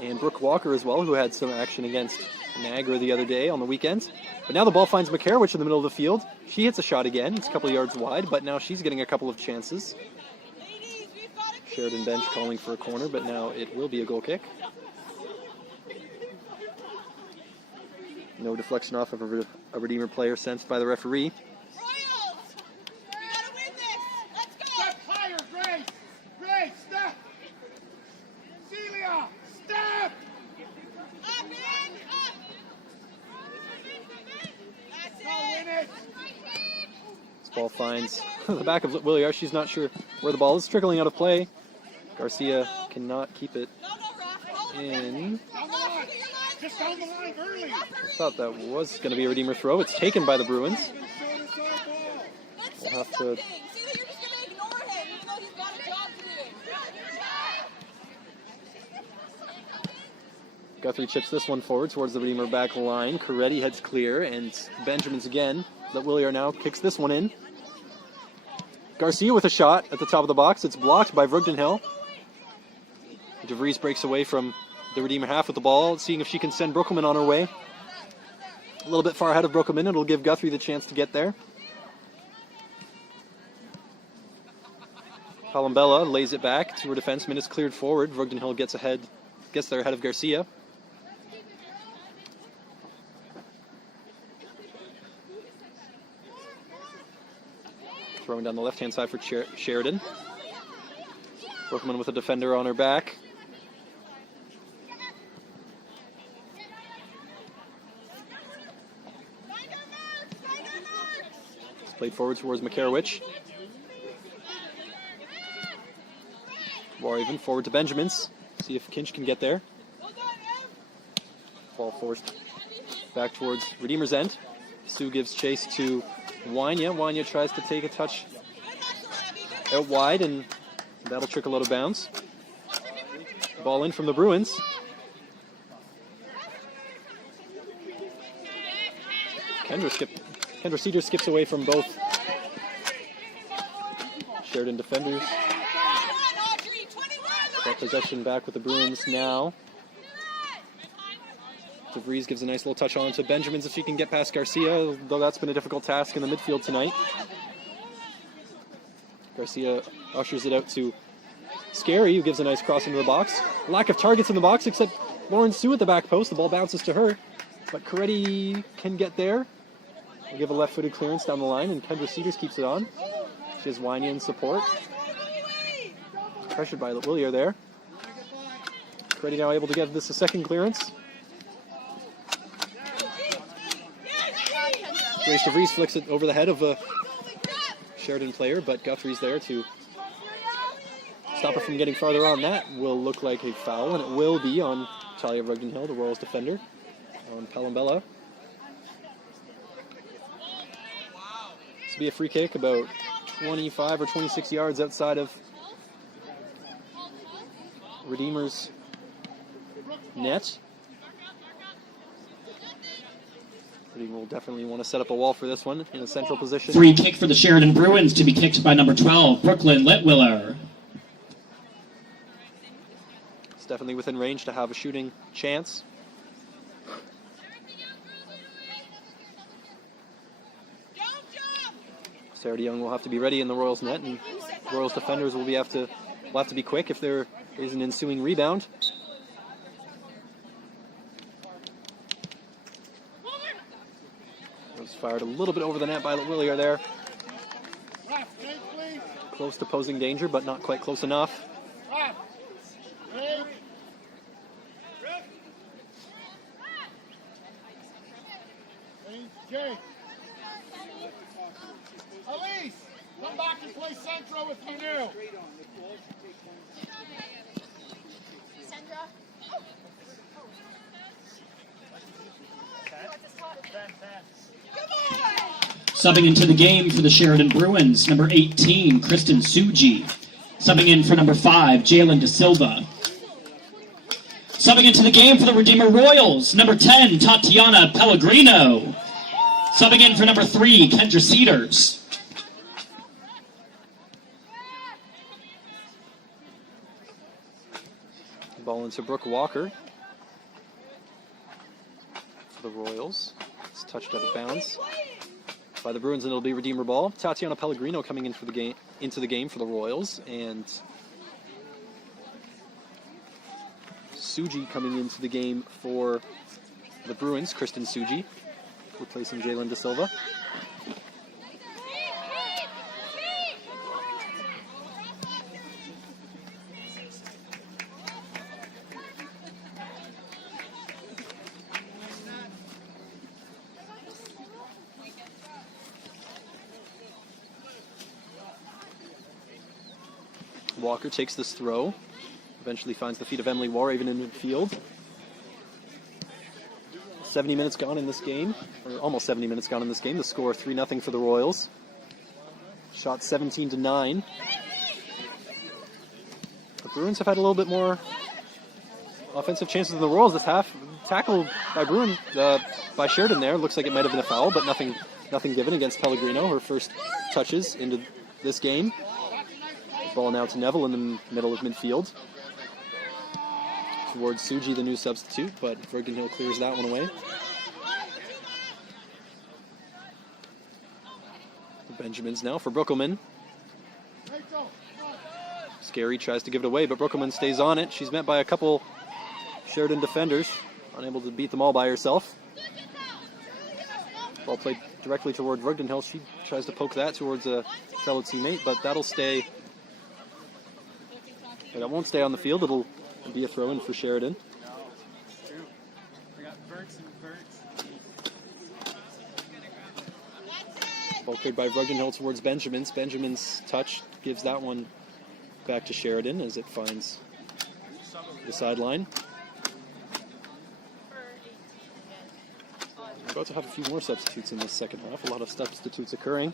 And Brooke Walker as well, who had some action against Niagara the other day on the weekend. But now the ball finds Makarowicz in the middle of the field. She hits a shot again. It's a couple of yards wide, but now she's getting a couple of chances. Sheridan bench calling for a corner, but now it will be a goal kick. No deflection off of a Redeemer player sensed by the referee. Royals! We gotta win this! Let's go! Step higher, Grace! Grace, step! Celia, step! Up and up! That's Go win it! it! This ball finds the back of Williar. She's not sure where the ball is. Trickling out of play. Garcia cannot keep it in. Down the line! Just down the line early! I thought that was going to be a Redeemer throw. It's taken by the Bruins. Let's We'll say have to something! See that you're just gonna ignore him even though he's got a job to do. Guthrie chips this one forward towards the Redeemer back line. Coretti heads clear, and Benjamin's again. That Williar now kicks this one in. Garcia with a shot at the top of the box. It's blocked by Vrugdenhill. DeVries breaks away from the Redeemer half with the ball, seeing if she can send Brookelman on her way. A little bit far ahead of Brookelman. It'll give Guthrie the chance to get there. Palambella lays it back to her defenseman. It's cleared forward. Vrugdenhill gets there ahead of Garcia. Throw Going down the left-hand side for Sheridan. Brooklyn with a defender on her back. It's played forward towards Makarowicz. Warhaven forward to Benjamins. See if Kinch can get there. Ball forced back towards Redeemer's end. Sue gives chase to Wanya. Wanya tries to take a touch out wide, and that'll trickle out of bounds. Ball in from the Bruins. Kendra Cedar skips away from both Sheridan defenders. Got possession back with the Bruins now. DeVries gives a nice little touch on to Benjamins if she can get past Garcia, though that's been a difficult task in the midfield tonight. Garcia ushers it out to Scary, who gives a nice cross into the box. Lack of targets in the box, except Lauren Sue at the back post. The ball bounces to her, but Coretti can get there. We'll give a left-footed clearance down the line, and Kendra Cedars keeps it on. She has Winey in support. Pressured by Willier there. Coretti now able to get this a second clearance. Grace DeVries flicks it over the head of a Sheridan player, but Guthrie's there to stop her from getting farther on. That will look like a foul, and it will be on Talia Rugden Hill, the Royals defender, on Palambella. This will be a free kick about 25 or 26 yards outside of Redeemer's net. Will definitely want to set up a wall for this one in a central position. Free kick for the Sheridan Bruins to be kicked by number 12, Brooklyn Litwiller. It's definitely within range to have a shooting chance. Sarah DeYoung will have to be ready in the Royals net, and Royals defenders will have to be quick if there is an ensuing rebound. Fired a little bit over the net by Willier there. Close to posing danger, but not quite close enough. Elise, come back and play Centro with me now. Subbing into the game for the Sheridan Bruins, number 18, Kristen Suji. Subbing in for number 5, Jalen De Silva. Subbing into the game for the Redeemer Royals, number 10, Tatiana Pellegrino. Subbing in for number 3, Kendra Cedars. Ball into Brooke Walker for the Royals. It's touched out of bounds by the Bruins, and it'll be Redeemer ball. Tatiana Pellegrino coming in for the game, into the game for the Royals, and Suji coming into the game for the Bruins. Kristen Suji replacing Jalen De Silva. Walker takes this throw, eventually finds the feet of Emily Warhaven in midfield. 70 minutes gone in this game, or almost 70 minutes gone in this game. The score 3-0 for the Royals. Shot 17-9. The Bruins have had a little bit more offensive chances than the Royals this half. Tackle by Sheridan there. Looks like it might have been a foul, but nothing given against Pellegrino. Her first touches into this game. Ball now to Neville in the middle of midfield. Towards Suji, the new substitute, but Rugden Hill clears that one away. The Benjamins now for Brookelman. Scary tries to give it away, but Brookelman stays on it. She's met by a couple Sheridan defenders, unable to beat them all by herself. Ball played directly toward Rugden Hill. She tries to poke that towards a fellow teammate, but that'll stay. But that won't stay on the field. It'll be a throw-in for Sheridan. Ball cleared by Rugdenhill towards Benjamin's. Benjamin's touch gives that one back to Sheridan as it finds the sideline. We're about to have a few more substitutes in this second half. A lot of substitutes occurring.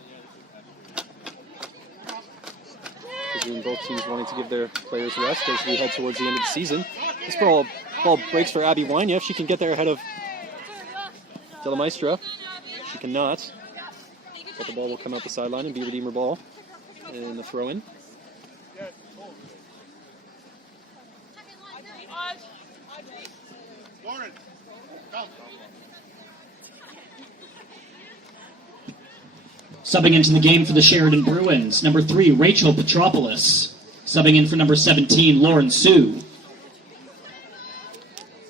Both teams wanting to give their players rest as we head towards the end of the season. This ball breaks for Abby Wynia. If she can get there ahead of De La Maestra, she cannot. But the ball will come out the sideline and be Redeemer ball in the throw-in. Subbing into the game for the Sheridan Bruins, number 3, Rachel Petropoulos. Subbing in for number 17, Lauren Sue.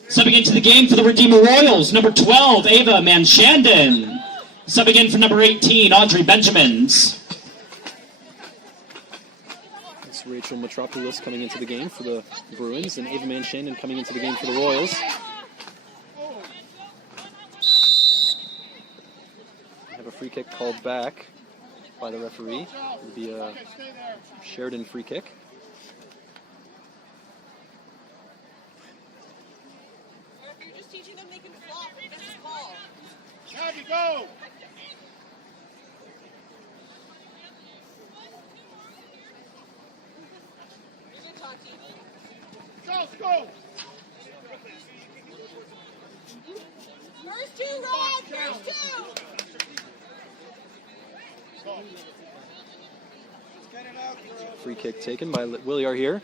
Subbing into the game for the Redeemer Royals, number 12, Ava Manshandon. Subbing in for number 18, Audrey Benjamins. It's Rachel Petropoulos coming into the game for the Bruins, and Ava Manshandon coming into the game for the Royals. A free kick called back by the referee. It'll be a Sheridan free kick. If you're just teaching them, they can flop. This is ball. Abby, go! Good talk, team. Charles, go! First 2, Rod! First 2! Free kick taken by Williar here.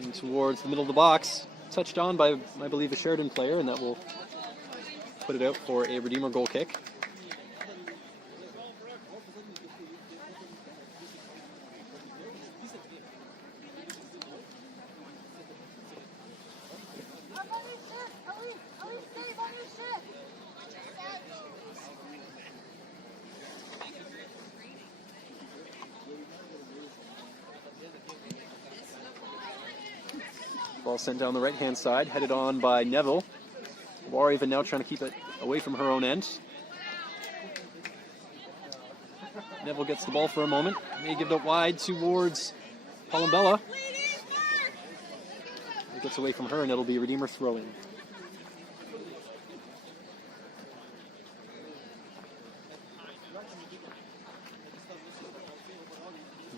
And towards the middle of the box. Touched on by, I believe, a Sheridan player, and that will put it out for a Redeemer goal kick. Ball sent down the right-hand side, headed on by Neville. Warraven now trying to keep it away from her own end. Neville gets the ball for a moment. May give it up wide towards Palumbella. It gets away from her, and it'll be Redeemer throw-in.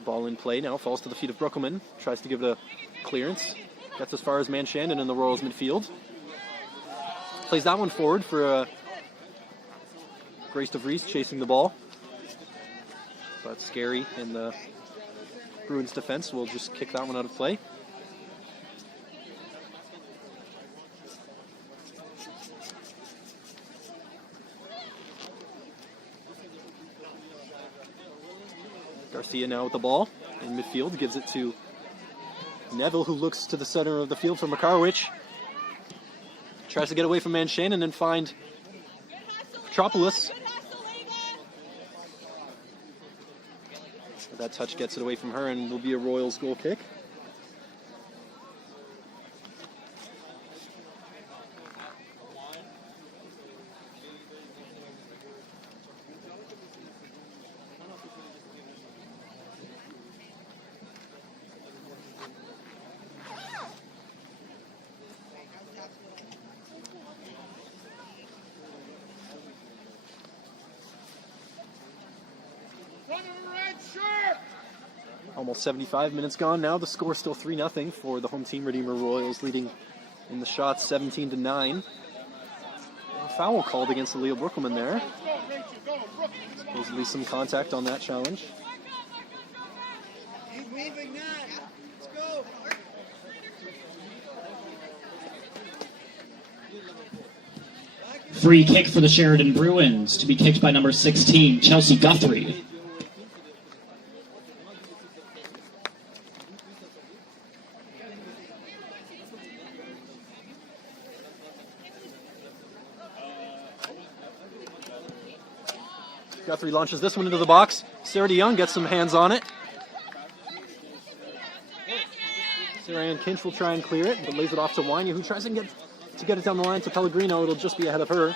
Ball in play now, falls to the feet of Brookelman. Tries to give it a clearance. Gets as far as Manshandon in the Royals midfield. Plays that one forward for Grace DeVries chasing the ball. But Scary in the Bruins defense will just kick that one out of play. Garcia now with the ball in midfield, gives it to Neville, who looks to the center of the field for Makarowicz. Tries to get away from Manshandon and find Petropoulos. That touch gets it away from her and will be a Royals goal kick. Almost 75 minutes gone now. The score still 3-0 for the home team. Redeemer Royals leading in the shots 17-9. A foul called against Aaliyah Brookelman there. Supposedly some contact on that challenge. He's leaving now. Let's go. Free kick for the Sheridan Bruins to be kicked by number 16, Chelsea Guthrie. Guthrie launches this one into the box. Sarah DeYoung gets some hands on it. Sarah Ann Kinch will try and clear it, but lays it off to Wanya, who tries to get it down the line to Pellegrino. It'll just be ahead of her.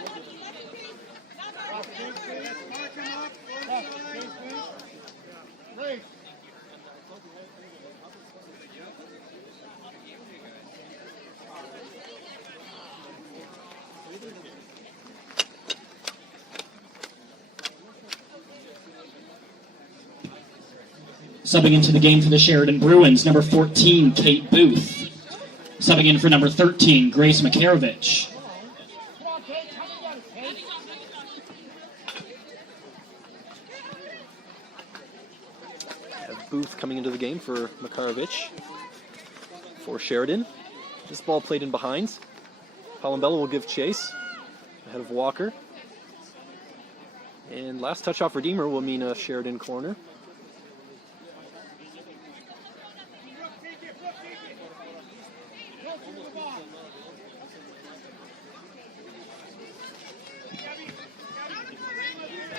Subbing into the game for the Sheridan Bruins, number 14, Kate Booth. Subbing in for number 13, Grace Makarovich. Have Booth coming into the game for Makarovich. For Sheridan. This ball played in behind. Palambella will give chase ahead of Walker. And last touch off Redeemer will mean a Sheridan corner.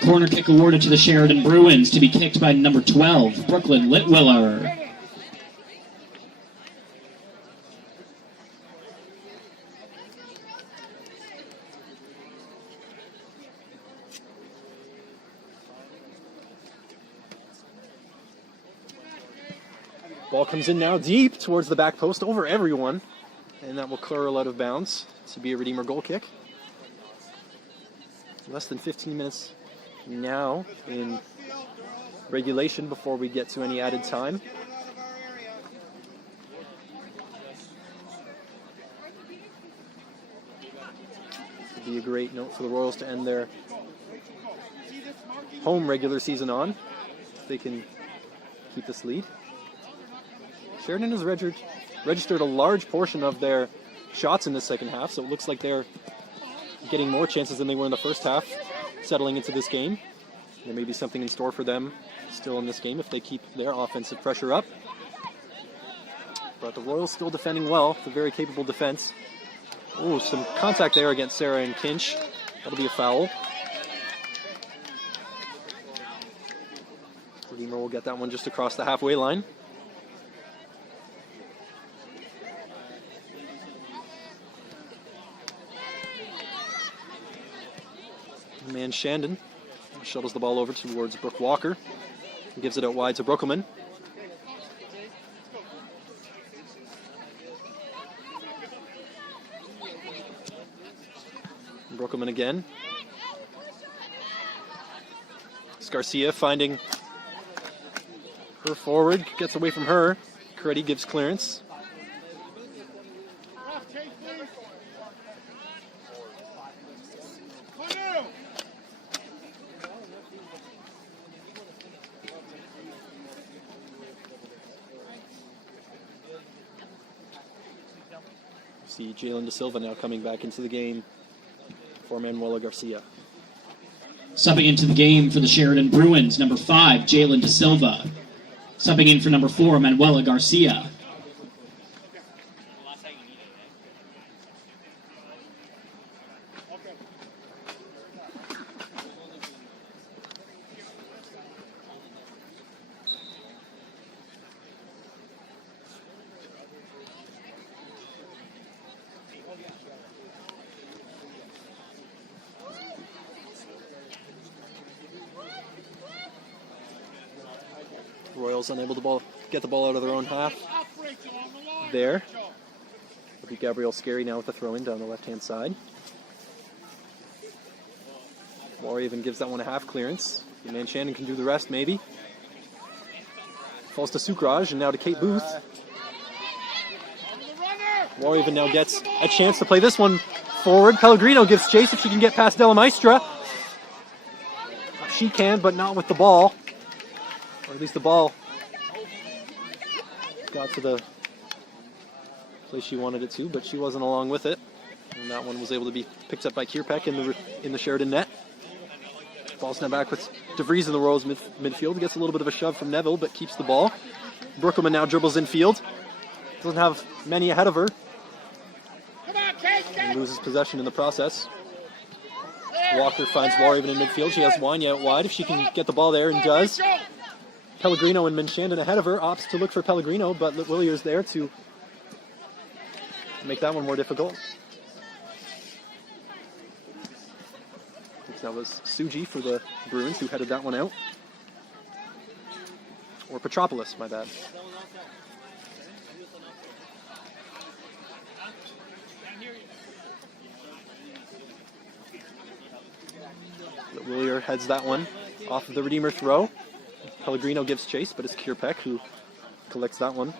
Corner kick awarded to the Sheridan Bruins to be kicked by number 12, Brooklyn Litwiller. Ball comes in now deep towards the back post over everyone. And that will curl out of bounds to be a Redeemer goal kick. Less than 15 minutes now in regulation before we get to any added time. Would be a great note for the Royals to end their home regular season on, if they can keep this lead. Sheridan has registered a large portion of their shots in the second half, so it looks like they're getting more chances than they were in the first half, settling into this game. There may be something in store for them still in this game if they keep their offensive pressure up. But the Royals still defending well. It's a very capable defense. Ooh, some contact there against Sarah and Kinch. That'll be a foul. Redeemer will get that one just across the halfway line. Man Shandon shuttles the ball over towards Brooke Walker. Gives it out wide to Brookelman. Brookelman again. It's Garcia finding her forward. Gets away from her. Caretti gives clearance. See Jalen De Silva now coming back into the game for Manuela Garcia. Subbing into the game for the Sheridan Bruins, number 5, Jalen De Silva. Subbing in for number 4, Manuela Garcia. Royals unable to get the ball out of their own half. There. It'll be Gabrielle Scarry now with the throw in down the left-hand side. Laurie even gives that one a half clearance. The man Shannon can do the rest, maybe. Falls to Sukraj and now to Kate Booth. Laurie even now gets a chance to play this one forward. Pellegrino gives chase if she can get past Della Maestra. She can, but not with the ball. Or at least the ball got to the place she wanted it to, but she wasn't along with it. And that one was able to be picked up by Kierpeck in the Sheridan net. Ball's now back with DeVries in the Royals midfield. Gets a little bit of a shove from Neville, but keeps the ball. Brookelman now dribbles infield. Doesn't have many ahead of her. And loses possession in the process. Walker finds Warhaven in midfield. She has Wanya out wide. If she can get the ball there, and does. Pellegrino and Shandon ahead of her, opts to look for Pellegrino, but Willier's there to make that one more difficult. I think that was Suji for the Bruins who headed that one out. Or Petropolis, my bad. Willier heads that one off of the Redeemer throw. Pellegrino gives chase, but it's Kierpeck who collects that one.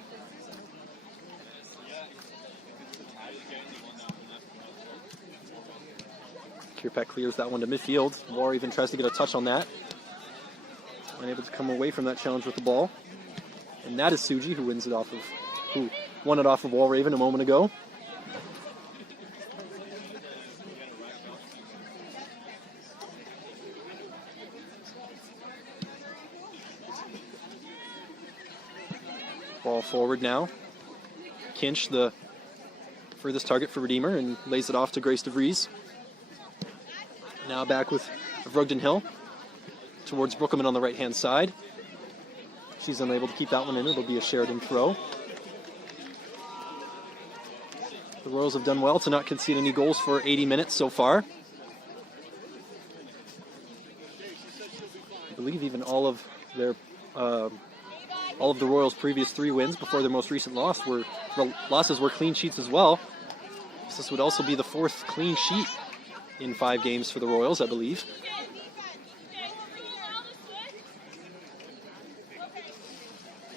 Kierpeck clears that one to midfield. War even tries to get a touch on that. Unable to come away from that challenge with the ball. And that is Suji who won it off of Walraven a moment ago. Ball forward now. Kinch, the furthest target for Redeemer, and lays it off to Grace DeVries. Now back with Vrugden Hill towards Brookeman on the right-hand side. She's unable to keep that one in. It'll be a Sheridan throw. The Royals have done well to not concede any goals for 80 minutes so far. I believe even all of the Royals' previous 3 wins before their most recent losses were clean sheets as well. So this would also be the 4th clean sheet in 5 games for the Royals, I believe.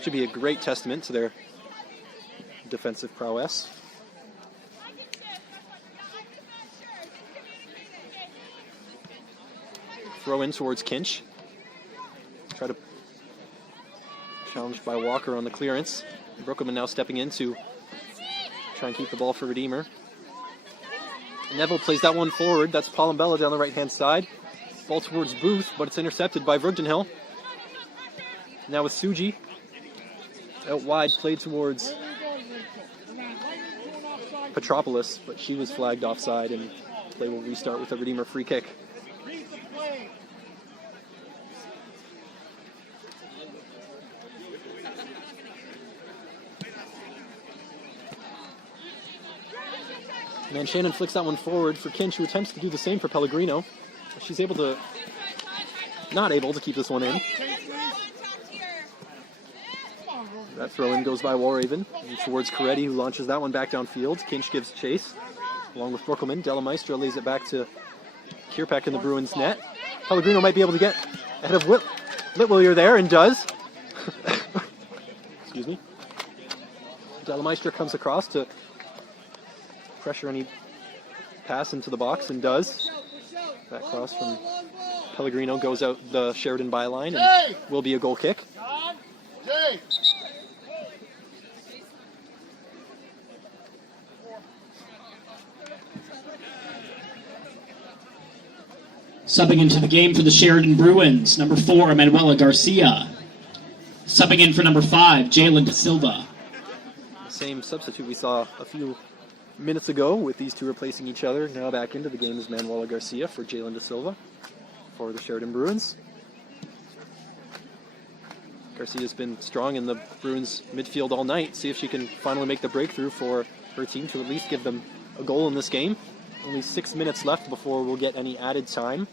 Should be a great testament to their defensive prowess. Throw in towards Kinch. Try to challenged by Walker on the clearance. Brookeman now stepping in to try and keep the ball for Redeemer. Neville plays that one forward. That's Palambella down the right-hand side. Ball towards Booth, but it's intercepted by Vrugden Hill. Now with Suji. Out wide, played towards Petropolis, but she was flagged offside, and play will restart with a Redeemer free kick. And then Shannon flicks that one forward for Kinch, who attempts to do the same for Pellegrino. She's not able to keep this one in. That throw-in goes by Walraven and towards Coretti, who launches that one back downfield. Kinch gives chase, along with Brookelman. Della Maestra lays it back to Kierpeck in the Bruins net. Pellegrino might be able to get ahead of Litwillier there, and does. Excuse me. Della Maestra comes across to pressure any pass into the box, and does. That cross from Pellegrino goes out the Sheridan byline and will be a goal kick. Subbing into the game for the Sheridan Bruins, number 4, Manuela Garcia. Subbing in for number 5, Jalen De Silva. Same substitute we saw a few minutes ago with these two replacing each other. Now back into the game is Manuela Garcia for Jalen De Silva for the Sheridan Bruins. Garcia's been strong in the Bruins midfield all night. See if she can finally make the breakthrough for her team to at least give them a goal in this game. Only 6 minutes left before we'll get any added time.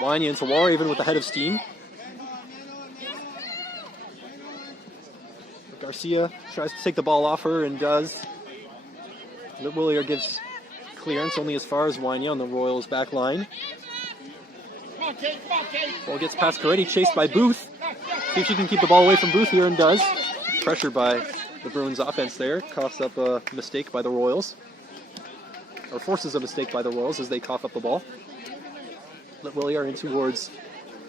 Wanya into Walraven with the head of steam. Garcia tries to take the ball off her and does. Litwillier gives clearance only as far as Wanya on the Royals' back line. Ball gets past Coretti, chased by Booth. See if she can keep the ball away from Booth here, and does. Pressure by the Bruins offense there. Coughs up a mistake by the Royals. Or forces a mistake by the Royals as they cough up the ball. Litwillier in towards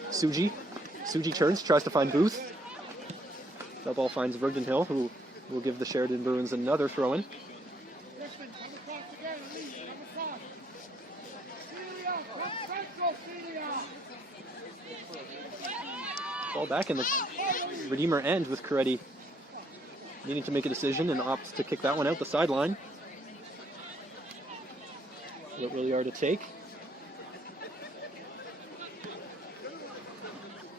Suji. Suji turns, tries to find Booth. That ball finds Vrugden Hill, who will give the Sheridan Bruins another throw-in. Ball back in the Redeemer end with Coretti needing to make a decision and opts to kick that one out the sideline. What really are to take.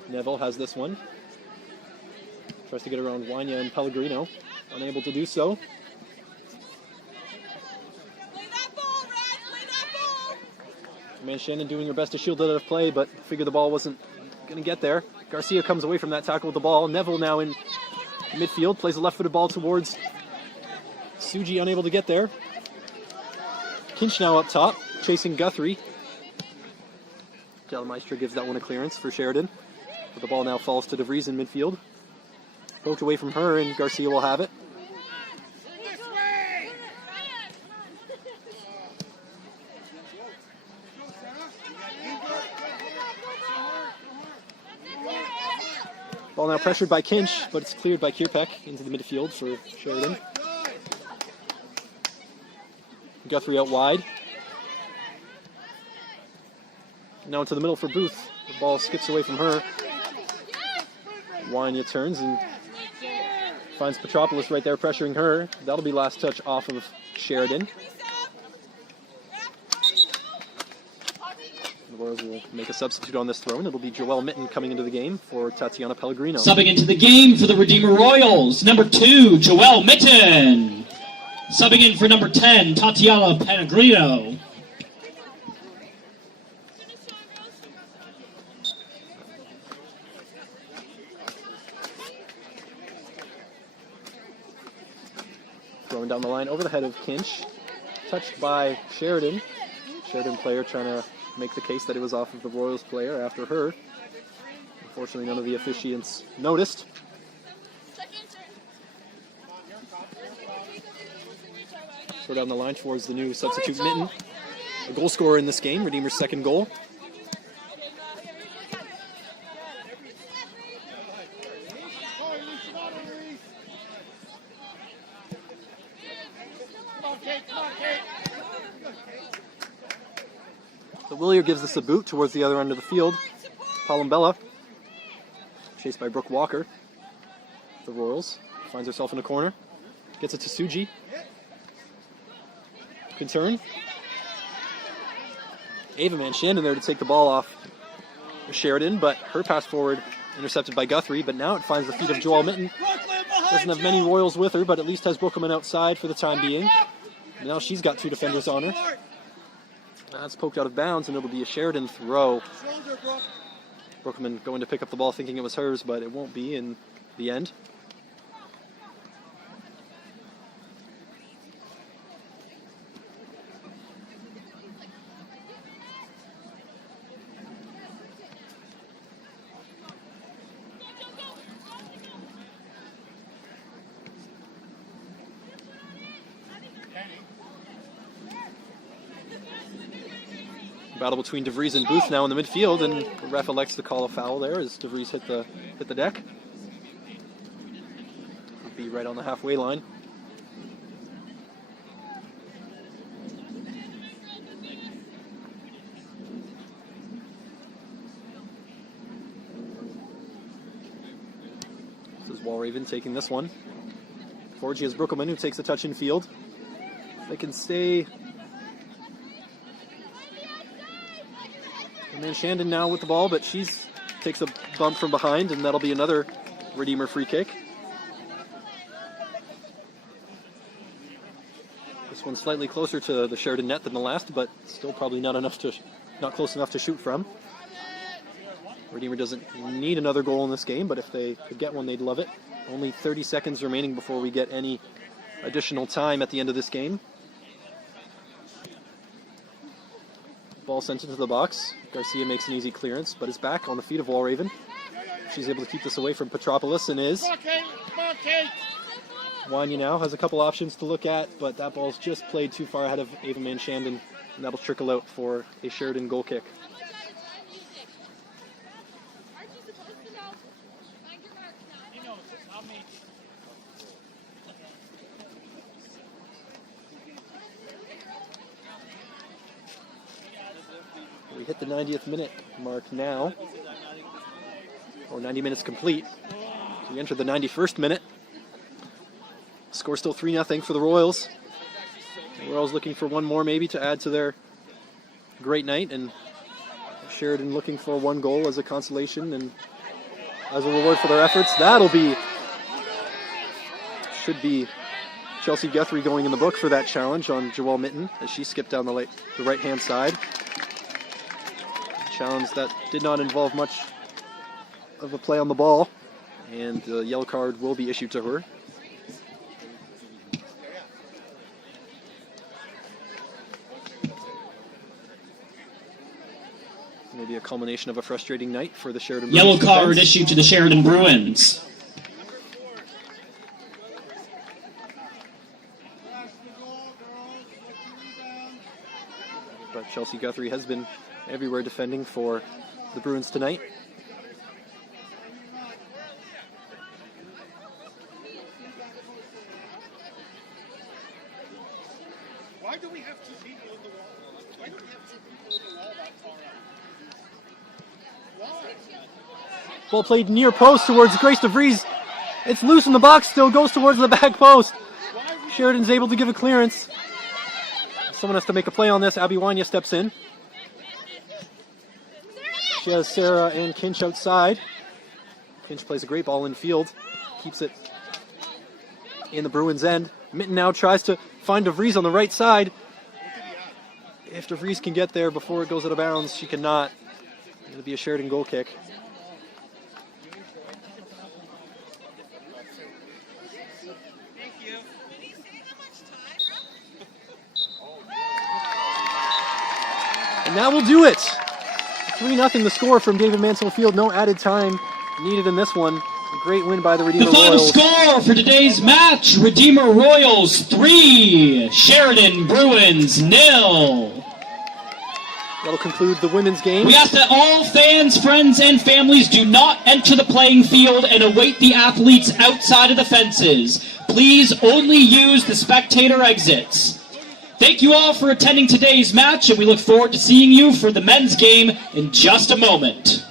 Neville has this one. Tries to get around Wanya and Pellegrino. Unable to do so. Play that ball, Red! Play that ball! Man Shannon doing her best to shield it out of play, but figured the ball wasn't going to get there. Garcia comes away from that tackle with the ball. Neville now in midfield, plays a left-footed ball towards Suji, unable to get there. Kinch now up top, chasing Guthrie. Gelmeister gives that one a clearance for Sheridan. But the ball now falls to DeVries in midfield. Poked away from her, and Garcia will have it. Ball now pressured by Kinch, but it's cleared by Kierpeck into the midfield for Sheridan. Guthrie out wide. Now into the middle for Booth. The ball skips away from her. Wanya turns and finds Petropoulos right there pressuring her. That'll be last touch off of Sheridan. The Royals will make a substitute on this throw, and it'll be Joelle Mitten coming into the game for Tatiana Pellegrino. Subbing into the game for the Redeemer Royals, number 2, Joelle Mitten. Subbing in for number 10, Tatiana Pellegrino. Throwing down the line over the head of Kinch. Touched by Sheridan. Sheridan player trying to make the case that it was off of the Royals player after her. Unfortunately, none of the officiants noticed. Throw down the line towards the new substitute Mitten. A goal scorer in this game, Redeemer's second goal. So Willier gives this a boot towards the other end of the field. Palombella, chased by Brooke Walker. The Royals finds herself in a corner. Gets it to Suji. Good turn. Ava Manchandon there to take the ball off Sheridan, but her pass forward intercepted by Guthrie, but now it finds the feet of Joelle Mitten. Doesn't have many Royals with her, but at least has Brookeman outside for the time being. And now she's got 2 defenders on her. That's poked out of bounds, and it'll be a Sheridan throw. Brookeman going to pick up the ball thinking it was hers, but it won't be in the end. Battle between DeVries and Booth now in the midfield, and the ref elects to call a foul there as DeVries hit the deck. It'll be right on the halfway line. This is Walraven taking this one. Forward, she has Brookelman who takes a touch in field. They can stay. And then Shandon now with the ball, but she takes a bump from behind, and that'll be another Redeemer free kick. This one's slightly closer to the Sheridan net than the last, but still probably not close enough to shoot from. Redeemer doesn't need another goal in this game, but if they could get one, they'd love it. Only 30 seconds remaining before we get any additional time at the end of this game. Ball sent into the box. Garcia makes an easy clearance, but is back on the feet of Walraven. She's able to keep this away from Petropoulos and is. Wanya now has a couple options to look at, but that ball's just played too far ahead of Ava Manchandon, and that'll trickle out for a Sheridan goal kick. hit the 90th minute mark now. Or 90 minutes complete. We enter the 91st minute. Score still 3-0 for the Royals. The Royals looking for one more maybe to add to their great night, and Sheridan looking for one goal as a consolation and as a reward for their efforts. Should be Chelsea Guthrie going in the book for that challenge on Joelle Mitten as she skipped down the right-hand side. Challenge that did not involve much of a play on the ball, and the yellow card will be issued to her. Maybe a culmination of a frustrating night for the Sheridan Bruins. Yellow card issued to the Sheridan Bruins. But Chelsea Guthrie has been everywhere defending for the Bruins tonight. Why do we have two people in the wall? Why do we have two people in the wall that far out? Why? Ball played near post towards Grace DeVries. It's loose in the box still, goes towards the back post. Sheridan's able to give a clearance. Someone has to make a play on this. Abby Wanya steps in. She has Sarah and Kinch outside. Kinch plays a great ball in field. Keeps it in the Bruins' end. Mitten now tries to find DeVries on the right side. If DeVries can get there before it goes out of bounds, she cannot. It'll be a Sheridan goal kick. And that will do it. 3-0 the score from David Mansell Field. No added time needed in this one. A great win by the Redeemer Royals. The final score for today's match, Redeemer Royals 3, Sheridan Bruins 0. That'll conclude the women's game. We ask that all fans, friends, and families do not enter the playing field and await the athletes outside of the fences. Please only use the spectator exits. Thank you all for attending today's match, and we look forward to seeing you for the men's game in just a moment.